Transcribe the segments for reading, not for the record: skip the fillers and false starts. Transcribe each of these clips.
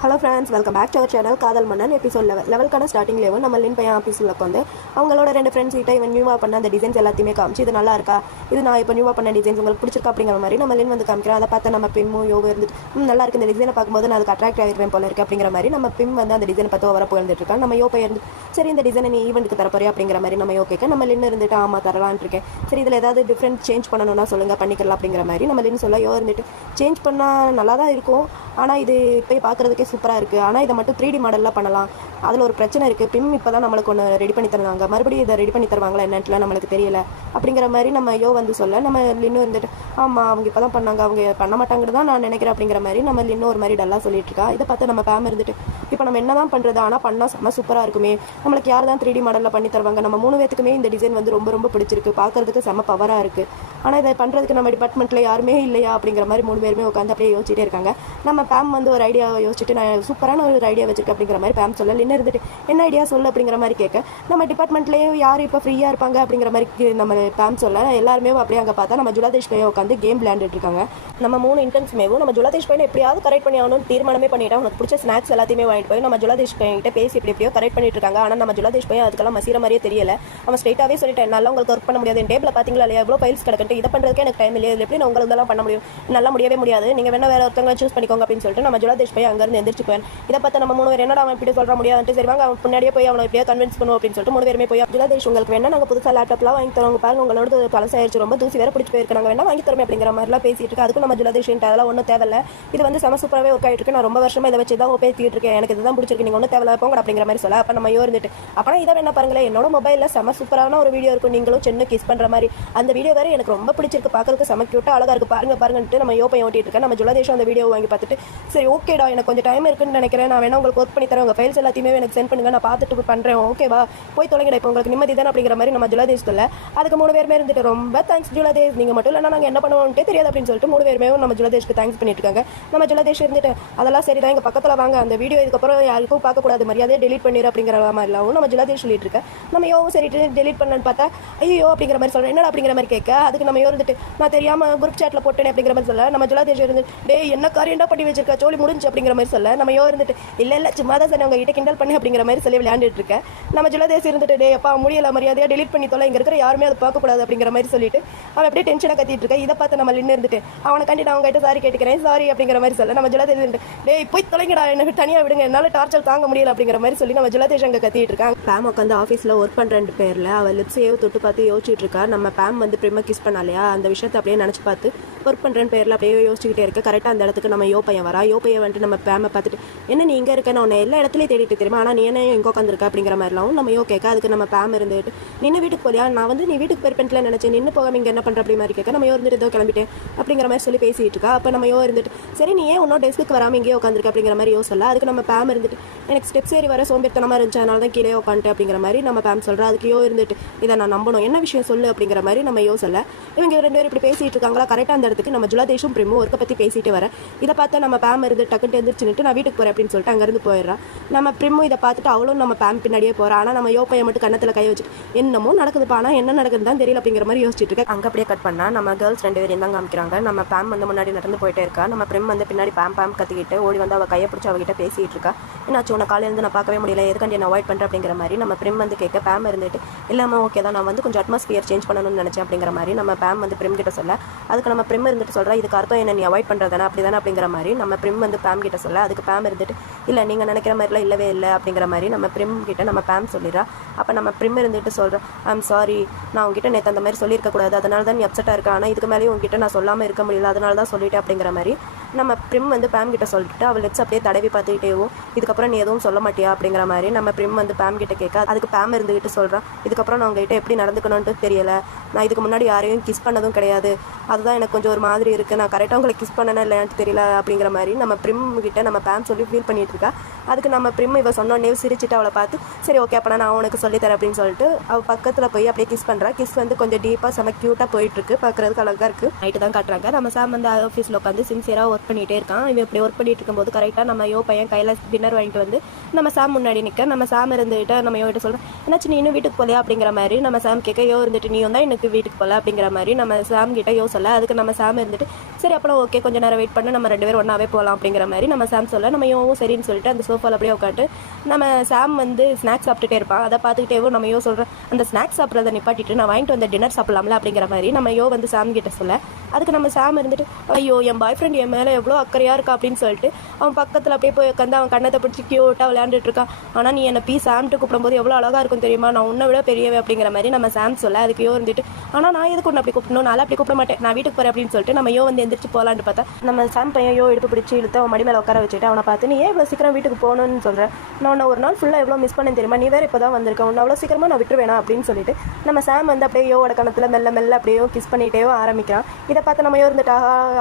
Hello friends, welcome back to our channel Kadhal Mannan. Episode லெவலுக்கான starting level நம்ம லின் பையன் ஆஃபீஸில் உட்காந்து அவங்களோட 2 ஃப்ரெண்ட்ஸ் கிட்ட இவன் நியூவாக பண்ண அந்த டிசைன்ஸ் எல்லாத்தையுமே காமிச்சு இது நல்லா இருக்கா, இது நான் இப்போ நியூவாக பண்ண டிசைன்ஸ் உங்களுக்கு பிடிச்சிருக்கா அப்படிங்கிற மாதிரி நம்ம லின் வந்து காமிக்கிறோம். அதை பார்த்து நம்ம பிம்மும் யோகா இருந்துட்டு நல்லா இருக்கு, இந்த டிசைனை பார்க்கும்போது நான் அதுக்கு அட்ராக்ட் ஆகிருப்பேன் போல இருக்கு அப்படிங்கிற மாதிரி நம்ம பிம் வந்து அந்த டிசைனை பார்த்து ஓவராக போயிருந்துட்டு இருக்கா. நம்ம யோகா இருந்து சரி இந்த டிசைனை நீ ஈவெண்ட்டுக்கு தரப்போறியா அப்படிங்கிற மாதிரி நம்ம யோகேக்க நம்ம லின் இருந்துட்டு ஆமாம் தரலான் இருக்கேன், சரி இதில் ஏதாவது டிஃப்ரெண்ட் சேஞ்ச் பண்ணணும்னா சொல்லுங்கள் பண்ணிக்கலாம் அப்படிங்கிற மாதிரி நம்ம லின் சொல்ல யோ இருந்துட்டு சேஞ்ச் பண்ணால் நல்லா தான் இருக்கும், ஆனால் இது இப்போ பார்க்குறதுக்கே சூப்பராக இருக்குது, ஆனால் இதை மட்டும் 3D மாடலில் பண்ணலாம், அதில் ஒரு பிரச்சனை இருக்குது, பிம் இப்போ தான் நம்மளுக்கு ஒன்று ரெடி பண்ணி தருவாங்க, மறுபடியும் இதை ரெடி பண்ணி தருவாங்களா என்னன்ட்டுலாம் நம்மளுக்கு தெரியல அப்படிங்கிற மாதிரி நம்ம யோ வந்து சொல்ல நம்ம இன்னும் இருந்துட்டு ஆமாம் அவங்க இப்போ தான் பண்ணாங்க, அவங்க பண்ண மாட்டாங்கிறது தான் நான் நினைக்கிறேன் அப்படிங்கிற மாதிரி நம்ம இன்னும் ஒரு மாதிரி டல்லாக சொல்லிட்டு இருக்கா. இதை பார்த்து நம்ம பேம் இருந்துட்டு இப்போ நம்ம என்ன தான் பண்ணுறது, ஆனால் பண்ணால் செம்ம சூப்பராக இருக்குமே, நம்மளுக்கு யார் தான் 3D மாடலில் பண்ணி தருவாங்க, நம்ம 3 பேத்துக்குமே இந்த டிசைன் வந்து ரொம்ப ரொம்ப பிடிச்சிருக்கு, பார்க்குறதுக்கு செம்ம பவராக இருக்குது, ஆனால் இதை பண்ணுறதுக்கு நம்ம டிபார்ட்மெண்ட்டில் யாருமே இல்லையா அப்படிங்கிற மாதிரி 3 பேருமே உட்காந்து அப்படியே யோசிச்சுட்டே இருக்காங்க. நம்ம பேம் வந்து ஒரு ஐடியா யோசிச்சுட்டு நான் சூப்பரான ஒரு ஐடியா வச்சிருக்கேன் அப்படிங்கிற மாதிரி பேம் சொல்ல இன்னும் இருந்துட்டு என்ன ஐடியா சொல்லு அப்படிங்கிற மாதிரி கேட்க நம்ம டிபார்ட்மெண்ட்லேயே யார் இப்போ ஃப்ரீயாக இருப்பாங்க அப்படிங்கிற மாதிரி நம்ம பேம் சொல்ல எல்லாருமே அப்படியே அங்கே பார்த்தா நம்ம ஜுலாதேஷ் பையன் உட்காந்து கேம் விளையாண்டுட்டு இருக்காங்க. நம்ம 3 இன்டர்ன்ஸ்மேவும் நம்ம ஜுலாதேஷ் பையனை எப்படியாவது கரெக்ட் பண்ணி ஆகணும்னு தீர்மானமே பண்ணிட்டோம். உனக்கு பிடிச்ச ஸ்நாக்ஸ் எல்லாத்தையுமே வாங்கிட்டு போய் நம்ம ஜுலாதேஷ் பையன்கிட்ட பேசி எப்படியோ கரெக்ட் பண்ணிட்டு இருக்காங்க. ஆனால் நம்ம ஜுலாதேஷ் பையன் அதுக்கெல்லாம் மசீர மாதிரியே தெரியல. அவன் ஸ்ட்ரைட்டாகவே சொல்லிட்டேன் நல்லா உங்களுக்கு ஒர்க் பண்ண முடியாது, என் டேபிள் பார்த்தீங்களா இல்லையா எவ்வளோ ஃபைல்ஸ் கிடக்கிட்டு இதை பண்ணுறதுக்கு எனக்கு டைம் இல்லையா, எப்படி நான் உங்களுக்கு இதெல்லாம் பண்ண முடியும், நல்லா முடியவே முடியாது, நீங்கள் வேணா வேறு ஒருத்தவங்க சூஸ் பண்ணிக்கோங்க அப்படின்னு சொல்லிட்டு நம்ம ஜுலாதேஷ் பையன் அங்கேருந்து எந்திரிச்சு போய் இதை பார்த்து நம்ம 3 பேர் என்னடா அவன் இப்படி சொல்ல முடியாது சரி வாங்க அவன் முன்னாடியே போய் அவனை எப்படியா கன்வின்ஸ் பண்ணுவோம் அப்படின்னு சொல்லிட்டு 3 பேருமே போய் ஜுலாதேஷ் உங்களுக்கு வேணா நாங்கள் புதுசாக லேப்டாப்லாம் வாங்கி தரோம் பாருங்க, உங்களோட பழசாயிருச்சு ரொம்ப தூசி வேறு பிடிச்சி போயிருக்கு, நாங்கள் வேணா வாங்கி தரோம் அப்படிங்கிற மாதிரிலாம் பேசிட்டு இருக்கு. அதுக்கும் நம்ம ஜுலாதேஷ் அதெல்லாம் ஒன்றும் தேவையில்ல, இது வந்து செம சூப்பராகவே ஒர்க் ஆகிட்டு இருக்கு, நான் ரொம்ப வருஷமாக இதை வச்சு தான் பேசிட்டு இருக்கேன், எனக்கு இதுதான் பிடிச்சிருக்கு, நீங்கள் ஒன்றும் தேவையில்ல போங்க அப்படிங்கிற மாதிரி சொல்ல அப்போ நம்ம இருந்துட்டு அப்போ இதை என்ன பாருங்களேன் என்னோட மொபைலில் செம சூப்பரான ஒரு வீடியோ இருக்கும், நீங்களும் சின்ன கிஸ் பண்ணுற மாதிரி அந்த வீடியோ வேறு எனக்கு ரொம்ப பிடிச்சிருக்கு, பார்க்கறதுக்கு செம க்யூட்டாக அழகாக இருக்குது பாருங்கன்ட்டு நம்ம யோப்பையும் ஓட்டிட்டு இருக்கேன். நம்ம ஜுலாதேஷம் அந்த வீடியோ வாங்கி பார்த்துட்டு சரி ஓகேடா எனக்கு கொஞ்சம் டைம் இருக்குன்னு நினைக்கிறேன், நான் வேணா உங்களுக்கு ஒர்க் பண்ணி தரேன், உங்கள் ஃபைல்ஸ் எல்லாத்தையுமே எனக்கு சென்ட் பண்ணுங்க, நான் பார்த்துட்டு பண்ணுறேன் ஓகேவா போய் தொலைங்கடா இப்போ உங்களுக்கு நிம்மதி தான் அப்படிங்கிற மாதிரி நம்ம ஜுலாதேஷ் சொல்ல அதுக்கு 3 பேருமே இருந்துட்டு ரொம்ப தேங்க்ஸ் ஜுலாதேஷ், நீங்கள் மட்டும் இல்லைனா நாங்கள் என்ன பண்ணுவோம்ட்டே தெரியாது அப்படின்னு சொல்லிட்டு 3 பேருமே நம்ம ஜுலாதேஷ்க்கு தேங்க்ஸ் பண்ணிட்டு இருக்காங்க. நம்ம ஜுலாதேஷ் இருந்துட்டு அதெல்லாம் சரி தான் எங்கள் பக்கத்தில் வாங்க அந்த வீடியோ இதுக்கப்புறம் யாருக்கும் பார்க்கக்கூடாது மரியாதையை டெலிட் பண்ணிடு அப்படிங்கிற மாதிரிலாம் நம்ம ஜுலாதேஷ் சொல்லிட்டு இருக்கேன். நம்ம யோவும் சரிட்டு டெலிட் பண்ணலான்னு பார்த்தா ஐயோ அப்படிங்கிற மாதிரி சொல்கிறேன், என்னடா அப்படிங்கிற மாதிரி கேட்க அதுக்கு நம்ம இருந்துட்டு நான் தெரியாமல் குரூப் சாட்டில் போட்டேன் அப்படிங்கிற மாதிரி சொல்ல நம்ம ஜுலாதேஷ் இருந்து டே என்ன காரியண்டா பண்ணி வச்சிருக்கா சோழி முடிஞ்சு அப்படிங்கிற மாதிரி சொல்ல நம்ம யோ இருந்துட்டு இல்லை சும்மா தான் சரி உங்ககிட்ட கிண்டல் பண்ணி அப்படிங்கிற மாதிரி சொல்லி விளையாண்டுட்டு இருக்கேன். நம்ம ஜுலாதேஷ் இருந்துட்டு டே அப்பா முடியல மரியாதையாக டெலிட் பண்ணி தொலை இங்கே இருக்கிற யாருமே அதை பார்க்கக்கூடாது அப்படிங்கிற மாதிரி சொல்லிட்டு அவன் அப்படியே டென்ஷனாக கத்திட்டு இருக்கேன். இதை பார்த்து நம்ம நின்று இருந்துட்டு அவனை கண்டி நான் அவங்ககிட்ட சாரி கேட்டுக்கிறேன் சாரி அப்படிங்கிற மாதிரி சொல்ல நம்ம ஜுலாதேஷ் இருந்துட்டு டே போய் தொலைங்கடா எனக்கு தனியாக விடுங்க என்னால் டார்ச்சர் தாங்க முடியல அப்படிங்கிற மாதிரி சொல்லி நம்ம ஜுலாதேஷ் அங்கே கத்திட்டு இருக்காங்க. பேம் உட்காந்து ஆஃபீஸில் ஒர்க் பண்ணுற பேரில் அவள் லிப்ஸையோ தொட்டு பார்த்து யோசிச்சுட்டு இருக்கா. நம்ம பேம் வந்து பிரிமா கிஸ் பண்ணாலையா அந்த விஷயத்தை அப்படியே நினச்சி பார்த்து ஒர்க் பண்ணுறேன் பேரில் அப்படியே யோசிச்சுக்கிட்டே இருக்க. கரெக்டாக அந்த இடத்துக்கு நம்ம யோ பையன் வரா. யோ பையன் வந்துட்டு நம்ம பேமை பார்த்துட்டு என்ன நீ இங்கே இருக்க நான் உன்னை எல்லா இடத்துலையும் தேடிட்டு தெரியுமா, ஆனால் நீ என்ன எங்கே உட்காந்துருக்க அப்படிங்கிற மாதிரிலாம் நம்ம யோ கேட்க. அதுக்கு நம்ம பேம் இருந்துட்டு நின்று வீட்டுக்கு போலியா, நான் வந்து நீ வீட்டுக்கு பெருப்பெண்ட்டில் நினச்சேன் நின்று போகாம இங்கே என்ன பண்ணுற அப்படி மாதிரி கேட்க. நம்ம யோ இருந்துட்டு ஏதோ கிளம்பிட்டேன் அப்படிங்கிற மாதிரி சொல்லி பேசிட்டு இருக்கா. அப்போ நம்ம யோ இருந்துட்டு சரி நீ ஏன் இன்னும் டெஸ்க்கு வராமல் இங்கேயே உட்காந்துருக்க அப்படிங்கிற மாதிரி யோ சொல்ல அதுக்கு நம்ம பேம் இருந்துட்டு எனக்கு ஸ்டெப்ஸ் ஏறி வர சோம்பேறித்தனமாக இருந்துச்சு அதனால தான் கீழே உட்காந்துட்டு அப்படிங்கிற மாதிரி நம்ம பேம் சொல்கிறேன். அதுக்கு யோ இருந்துட்டு இதை நான் நம்பணும் என்ன விஷயம் சொல்லு அப்படிங்கிற மாதிரி நம்ம யோ சொல்ல இவங்க 2 பேரும் இப்படி பேசிட்டு இருக்காங்களா. கரெக்டாக அந்த இடத்துக்கு நம்ம ஜுலாதேஷும் பிரிமும் ஒர்க்கை பற்றி பேசிட்டு வர இதை பார்த்து நம்ம பேம் இருந்து டக்குன்னு எந்திரிச்சுட்டு நான் வீட்டுக்கு போகிறேன் அப்படின்னு சொல்லிட்டு அங்கேருந்து போயிடுறான். நம்ம பிரிமும் இதை பார்த்துட்டு அவளும் நம்ம பேம் பின்னாடியே போகிறா. ஆனால் நம்ம யோ பையன் மட்டும் கண்ணத்தில் கை வச்சுட்டு என்னமோ நடக்குதுப்பா ஆனால் என்ன நடக்குதுன்னு தான் தெரியல அப்படிங்கிற மாதிரி யோசிச்சுட்டு இருக்கேன். அங்கே அப்படியே கட் பண்ணால் நம்ம கேர்ள்ஸ் 2 பேரும் தான் காமிக்கிறாங்க. நம்ம பேம் வந்து முன்னாடி நடந்து போயிட்டே இருக்கா. நம்ம பிரிம் வந்து பின்னாடி பேம் கத்திக்கிட்டு ஓடி வந்து அவள் கையை பிடிச்சி அவகிட்ட பேசிகிட்டு இருக்கா. என்னாச்சு உன்னை காலையிலேருந்து நான் பார்க்கவே முடியல எதுக்காண்டி என்ன அவாய்ட் பண்ணுறேன் அப்படிங்கிற மாதிரி நம்ம பிரிம் வந்து கேட்க பேம் இருந்துட்டு இல்லாமல் ஓகே தான் நான் வந்து கொஞ்சம் அட்மாஸ்பியர் சேஞ்ச் பண்ணணும்னு நினச்சேன் அப்படிங்கிற மாதிரி நம்ம பேம் வந்து பிரிம் கிட்ட சொல்ல அதுக்கு நம்ம பிரிம் இருந்துட்டு சொல்கிறா இதுக்கு அர்த்தம் என்ன நீ அவாய்ட் பண்ணுறதானே அப்படி தானே அப்படிங்கிற மாதிரி நம்ம பிரிம் வந்து பேம் கிட்ட சொல்ல அதுக்கு பேம் இருந்துட்டு இல்லை நீங்கள் நினைக்கிற மாதிரிலாம் இல்லவே இல்லை அப்படிங்கிற மாதிரி நம்ம பிரிம் கிட்ட நம்ம பேம் சொல்லிடுறா. அப்போ நம்ம பிரிம் இருந்துட்டு சொல்கிறேன் ஐம் சாரி நான் உங்ககிட்ட நேற்று அந்த மாதிரி சொல்லியிருக்கக்கூடாது அதனால தான் நீ அப்செட்டாக இருக்கா, ஆனால் இதுக்கு மேலேயும் உங்ககிட்ட நான் சொல்லாமல் இருக்க முடியல அதனால தான் சொல்லிட்டேன் அப்படிங்கிற மாதிரி நம்ம பிரிம் வந்து பேம் கிட்ட சொல்லிட்டு அவள் லிப்ஸ் அப்படியே தடவி பார்த்துக்கிட்டேவும் இதுக்கப்புறம் நீ எதுவும் சொல்ல மாட்டியா அப்படிங்கிற மாதிரி நம்ம பிரிம் வந்து பேம் கிட்ட கேட்க அதுக்கு பேம் இருந்துக்கிட்டு சொல்கிறான் இதுக்கப்புறம் நான் உங்ககிட்ட எப்படி நடந்துக்கணும்னு தெரியல, நான் இதுக்கு முன்னாடி யாரையும் கிஸ் பண்ணதும் கிடையாது அதுதான் எனக்கு கொஞ்சம் ஒரு மாதிரி இருக்குது, நான் கரெக்டாக உங்களை கிஸ் பண்ணனே இல்லையான்னு தெரியல அப்படிங்கிற மாதிரி நம்ம பிரிம் கிட்ட நம்ம பேம் சொல்லி ஃபீல் பண்ணிட்டு இருக்கா. அதுக்கு நம்ம பிரிம் இவ சொன்னோன்னே சிரிச்சுட்டு அவளை பார்த்து சரி ஓகே அப்போ நான் உனக்கு சொல்லித்தரேன் அப்படின்னு சொல்லிட்டு அவள் பக்கத்தில் போய் அப்படியே கிஸ் பண்ணுறா. கிஸ் வந்து கொஞ்சம் டீப்பாக செம க்யூட்டாக போயிட்டுருக்கு, பார்க்குறதுக்கு அழகாக இருக்குது. நைட்டு தான் காட்டுறாங்க. நம்ம சாம் வந்து ஆஃபீஸில் உட்காந்து சின்சியராக ஒர்க் ஒர்க் பண்ணிகிட்டே இருக்கான். இவன் இப்படி ஒர்க் பண்ணிட்டு இருக்கும்போது கரெக்டாக நம்ம யோ பையன் கையில் டின்னர் வாங்கிட்டு வந்து நம்ம சாம் முன்னாடி நிற்க, நம்ம சாம் இருந்துகிட்ட நம்ம யோகிட்ட சொல்கிறோம், என்னாச்சு நீ இன்னும் வீட்டுக்கு போகலையா அப்படிங்கிற மாதிரி நம்ம சாம் கேட்க, யோ இருந்துட்டு நீ தான் எனக்கு வீட்டுக்கு போகல அப்படிங்கிற மாதிரி நம்ம சாம் கிட்ட யோ சொல்ல, அதுக்கு நம்ம சாம் இருந்துட்டு சரி அப்போ ஓகே கொஞ்சம் நேரம் வெயிட் பண்ண நம்ம 2 பேரும் ஒன்றாவே போகலாம் அப்படிங்கிற மாதிரி நம்ம சாம் சொல்ல, நம்ம யோவும் சரின்னு சொல்லிட்டு அந்த சோஃபாவில் அப்படியே உட்காந்து நம்ம சாம் வந்து ஸ்நாக்ஸ் சாப்பிட்டுட்டே இருப்பான். அதை பார்த்துக்கிட்டேவும் நம்ம யோ சொல்கிறேன், அந்த ஸ்நாக்ஸ் சாப்பிட்றத நிப்பாட்டிட்டு நான் வாங்கிட்டு வந்த டின்னர் சாப்பிடலாம்ல அப்படிங்கிற மாதிரி நம்ம யோ வந்து சாம் கிட்ட சொல்ல, அதுக்கு நம்ம சாம் இருந்துட்டு ஐயோ என் பாய் ஃப்ரெண்ட் என் மேலே எவ்வளோ அக்கறையாக இருக்கா அப்படின்னு சொல்லிட்டு அவன் பக்கத்தில் அப்படியே போய் உட்காந்து அவன் கண்ணத்தை பிடிச்சி க்யூட்டாக விளையாண்டுட்டு இருக்கான். ஆனால் நீ என்னை சாம்ட்டு கூப்பிடும்போது எவ்வளோ அழகாக இருக்கும் தெரியுமா, நான் உன்னை விட பெரியவே அப்படிங்கிற மாதிரி நம்ம சாம் சொல்ல, அதுக்கு யோ இருந்துட்டு ஆனால் நான் எதுக்கு ஒன்று அப்படி கூப்பிடணும், நான் அப்படி கூப்பிட மாட்டேன், நான் வீட்டுக்கு போகிறேன் அப்படின்னு சொல்லிட்டு நம்ம யோ வந்து எந்திரிச்சு போகலான்னு பார்த்தா நம்ம சாம் பையன் யோ எடுத்து பிடிச்சி இழுத்து அவன் மடி மேலே உட்கார வச்சுட்டு அவனை பார்த்து நீ ஏன் இவ்வளோ சீக்கிரம் வீட்டுக்கு போகணும்னு சொல்கிறேன், நான் உன்னை ஒரு நாள் ஃபுல்லாக எவ்வளோ மிஸ் பண்ணேன் தெரியுமா, நீ வேறு இப்போ தான் வந்திருக்கேன், உன்னை அவ்வளோ சீக்கிரமாக நான் விட்டுருவேனா அப்படின்னு சொல்லிட்டு நம்ம சாம் வந்து அப்படியே யோவோட கணத்தில் மெல்ல மெல்ல அப்படியே கிஸ் பண்ணிகிட்டே ஆரம்பிக்கிறான். இதை பார்த்து நம்ம யோ இருந்துட்டா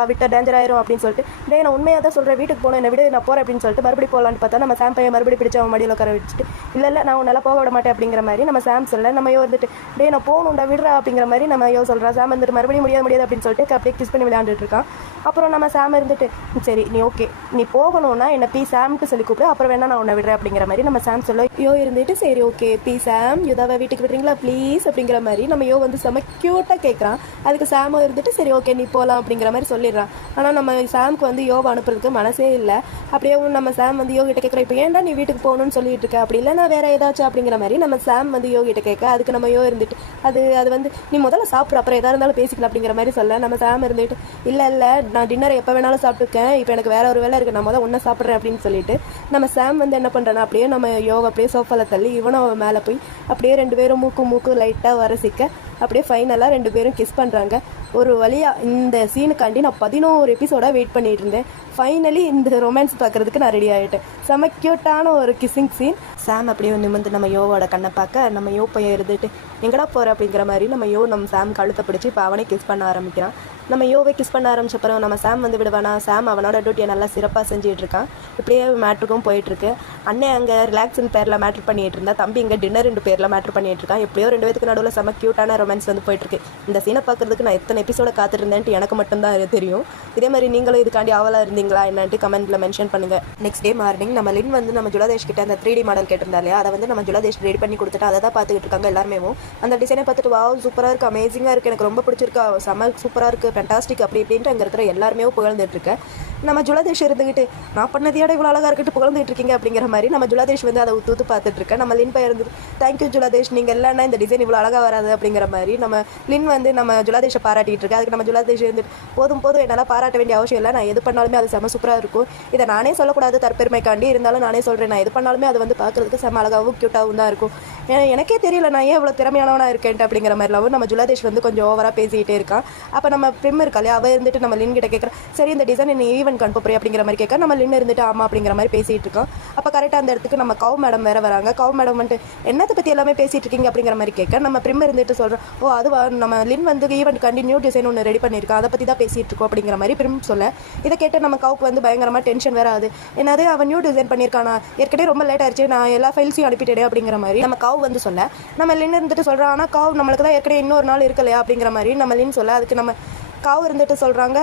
விட்ட டேஞ்சர் ஆயிரும் அப்படின்னு சொல்லிட்டு டே நான் உண்மையாக தான் சொல்கிறேன், வீட்டுக்கு போகணும் என்னை விட நான் போகிறேன் அப்படின்னு சொல்லிட்டு மறுபடி போகலான்னு பார்த்தா நம்ம சாம் பையன் மறுபடி பிடிச்சி அவன் மடியில் உட்கார வச்சுட்டு இல்லை நான் உன்னால் போக விட மாட்டேன் அப்படிங்கிற மாதிரி நம்ம சாம் சொல்ல, நம்ம யோ வந்துட்டு டே நான் போகணும்டா விடுறா அப்படிங்கிற மாதிரி நம்ம யோ சொல்கிறான். சாம் வந்துட்டு மறுபடியும் முடியாது அப்படின்னு சொல்லிட்டு அப்படியே கிஸ் பண்ணி விளையாண்டுட்டு இருக்கான். அப்புறம் நம்ம சாம் இருந்துட்டு சரி நீ ஓகே நீ போகணும்னா என்னை பி சாம்க்கு சொல்லி கூப்பிடு, அப்புறம் வேணா நான் உன்னை விடுறேன் அப்படிங்கிற மாதிரி நம்ம சாம் சொல்ல, யோ இருந்துட்டு சரி ஓகே பி சாம் யுதாவை வீட்டுக்கு விடுறீங்களா ப்ளீஸ் அப்படிங்கிற மாதிரி நம்ம யோ வந்து செம க்யூட்டாக கேட்குறான். அதுக்கு சாமும் இருந்துட்டு சரி ஓகே நீ போகலாம் அப்படிங்கிற மாதிரி சொல்லிடுறான். ஆனால் நம்ம சாம்க்கு வந்து யோவை அனுப்புறதுக்கு மனசே இல்லை. அப்படியே நம்ம சாம் வந்து யோகிட்ட கேட்குறோம் இப்போ ஏன்டா நீ வீட்டுக்கு போகணும்னு சொல்லிட்டு இருக்க, அப்படி இல்லை நான் வேறு ஏதாச்சும் அப்படிங்கிற மாதிரி நம்ம சாம் வந்து யோகிட்ட கேட்க, அதுக்கு நம்ம யோ இருந்துட்டு அது வந்து நீ முதல்ல சாப்பிட்ற அப்புறம் எதாக இருந்தாலும் பேசிக்கலாம் அப்படிங்கிற மாதிரி சொல்ல, நம்ம சாம் இருந்துட்டு இல்லை நான் டின்னர் எப்போ வேணாலும் சாப்பிட்டுருக்கேன், இப்போ எனக்கு வேற ஒரு வேலை இருக்குது, நான் முதல்ல ஒன்றை சாப்பிட்றேன் அப்படின்னு சொல்லிட்டு நம்ம சாம் வந்து என்ன பண்ணுறேன்னா அப்படியே நம்ம யோவை அப்படியே சோஃபாவில் தள்ளி இவனும் மேலே போய் அப்படியே 2 பேரும் மூக்கு லைட்டாக வரசிக்க அப்படியே ஃபைனலாக 2 பேரும் கிஸ் பண்ணுறாங்க. ஒரு வழியாக இந்த சீனுக்காண்டி நான் 11 எபிசோடாக வெயிட் பண்ணிட்டு இருந்தேன். ஃபைனலி இந்த ரொமான்ஸ் பார்க்குறதுக்கு நான் ரெடி ஆகிட்டேன். செம க்யூட்டான ஒரு கிஸ்ஸிங் சீன். சாம் அப்படியே நிமிர்ந்து நம்ம யோவோட கண்ணை பார்க்க நம்ம யோ பையன் இருந்துட்டு எங்கடா போகிற அப்படிங்கிற மாதிரி நம்ம யோ நம்ம சாம் கழுத்தை பிடிச்சி இப்போ அவனே கிஸ் பண்ண ஆரம்பிக்கிறான். நம்ம யோவை கிஸ் பண்ண ஆரம்பிச்சப்பறம் நம்ம சாம் வந்து விடுவானா, சாம் அவனோட டியூட்டியை நல்லா சிறப்பாக செஞ்சுட்டு இருக்கான். இப்படியே மேட்ருக்கும் போயிட்டுருக்கு. அண்ணன் அங்கே ரிலாக்ஸின் பேரில் மேட்ரு பண்ணிகிட்டு இருந்தா, தம்பி இங்கே டின்னர் 2 பேரில் மேட்ரு பண்ணிகிட்டு இருக்கான். எப்படியோ 2 பேருக்கு நடுவில் செம க்யூட்டான ரொமான்ஸ் வந்து போயிட்டுருக்கு. இந்த சீனை பார்க்குறதுக்கு நான் எத்தனை எபிசோட காத்துருந்தேன்ட்டு எனக்கு மட்டும்தான் தெரியும். இதே மாதிரி நீங்களும் இதுக்காண்டி ஆவலாக இருந்தீங்களா என்னன்ட்டு கமெண்ட்டில் மென்ஷன் பண்ணுங்கள். நெக்ஸ்ட் டே மார்னிங் நம்ம லின் வந்து நம்ம ஜுலாதேஷ் கிட்ட அந்த 3D மாடல் கேட்டிருந்தா இல்லையா, அதை வந்து நம்ம ஜுலாதேஷ் ரெடி பண்ணி கொடுத்துட்டு அதை தான் பார்த்துக்கிட்டு இருக்காங்க எல்லாருமே. அந்த டிசைனை பார்த்துட்டு வாவ் சூப்பராக இருக்குது, அமேசிங்காக இருக்குது, எனக்கு ரொம்ப பிடிச்சிருக்கா, செம சூப்பராக இருக்குது, ஃபேண்டாஸ்டிக் அப்படி இப்படின்ட்டு அங்கே இருக்கிற எல்லாருமே புகழ்ந்துட்டு இருக்கேன். நம்ம ஜுலாதேஷ் இருந்துக்கிட்டு நான் பண்ணதியோட இவ்வளோ அழகாக இருக்கட்டு புகழ்ந்துட்டு இருக்கீங்க அப்படிங்கிற மாதிரி நம்ம ஜுலாதேஷ் வந்து அதை ஊத்து பார்த்துட்டு இருக்கேன். நம்ம லின் பையன் இருந்துட்டு தேங்க்யூ ஜுலாதேஷ், நீங்கள் இல்லைன்னா இந்த டிசைன் இவ்வளோ அழகாக வராது அப்படிங்கிற மாதிரி நம்ம லின் வந்து நம்ம ஜுலாதேஷை பாராட்டிட்டு இருக்கேன். அதுக்கு நம்ம ஜுலாதேஷ் இருந்துட்டு போதும் என்னால் பாராட்ட வேண்டிய அவசியம் இல்லை, நான் எது பண்ணாலுமே அது செம சூப்பராக இருக்கும், இதை நானே சொல்லக்கூடாது தற்பெருமைக்காண்டி, இருந்தாலும் நானே சொல்கிறேன், நான் எது பண்ணாலுமே அது வந்து பார்க்குறதுக்கு செம அழகாகவும் க்யூட்டாகவும் தான் இருக்கும், எனக்கே தெரியல நான் ஏன் இவ்வளோ திறமையானவனாக இருக்கேன்ட்டு அப்படிங்கிற மாதிரிலாம் நம்ம ஜுலாதேஷ் வந்து கொஞ்சம் ஓவராக பேசிக்கிட்டே இருக்கான். அப்போ நம்ம பிரிம் இருக்காளே அவள் இருந்துட்டு நம்ம லின் கிட்ட கேட்குறேன், சரி இந்த டிசைன் நீ ஈவென்ட் அனுப்புறேன் அப்படிங்கிற மாதிரி கேட்க, நம்ம லின் இருந்துட்டு ஆமாம் அப்படிங்கிற மாதிரி பேசிகிட்டு இருக்கோம். அப்போ கரெக்டாக அந்த இடத்துக்கு நம்ம கவ் மேடம் வேறு வராங்க. கவ் மேடம் வந்துட்டு என்னத்தை பற்றி எல்லாமே பேசிகிட்டு இருக்கீங்க அப்படிங்கிற மாதிரி கேட்க, நம்ம பிரிம் இருந்துட்டு சொல்கிறோம், ஓ அதுவா நம்ம லின் வந்து ஈவெண்ட் கண்டினியூ டிசைன் ஒன்று ரெடி பண்ணியிருக்கோம், அதை பற்றி தான் பேசிகிட்டு இருக்கோம் அப்படிங்கிற மாதிரி பிரிம் சொல்ல, இதை கேட்டு நம்ம கவுக்கு வந்து பயங்கரமாக டென்ஷன் வேறு ஆகுது. என்னது அவன் நியூ டிசைன் பண்ணியிருக்கானா, ஏற்கனவே ரொம்ப லேட் ஆயிடுச்சு, நான் எல்லா ஃபைல்ஸையும் அனுப்பிட்டேன் அப்படிங்கிற மாதிரி நம்ம கவ் வந்து சொல்ல, நம்ம லின் இருந்துட்டு சொல்கிறோம், ஆனால் கவ் நம்மளுக்கு தான் ஏற்கனவே இன்னொரு நாள் இருக்கலையா அப்படிங்கிற மாதிரி நம்ம லின் சொல்ல, அதுக்கு நம்ம காவு இருந்துட்டு சொல்கிறாங்க,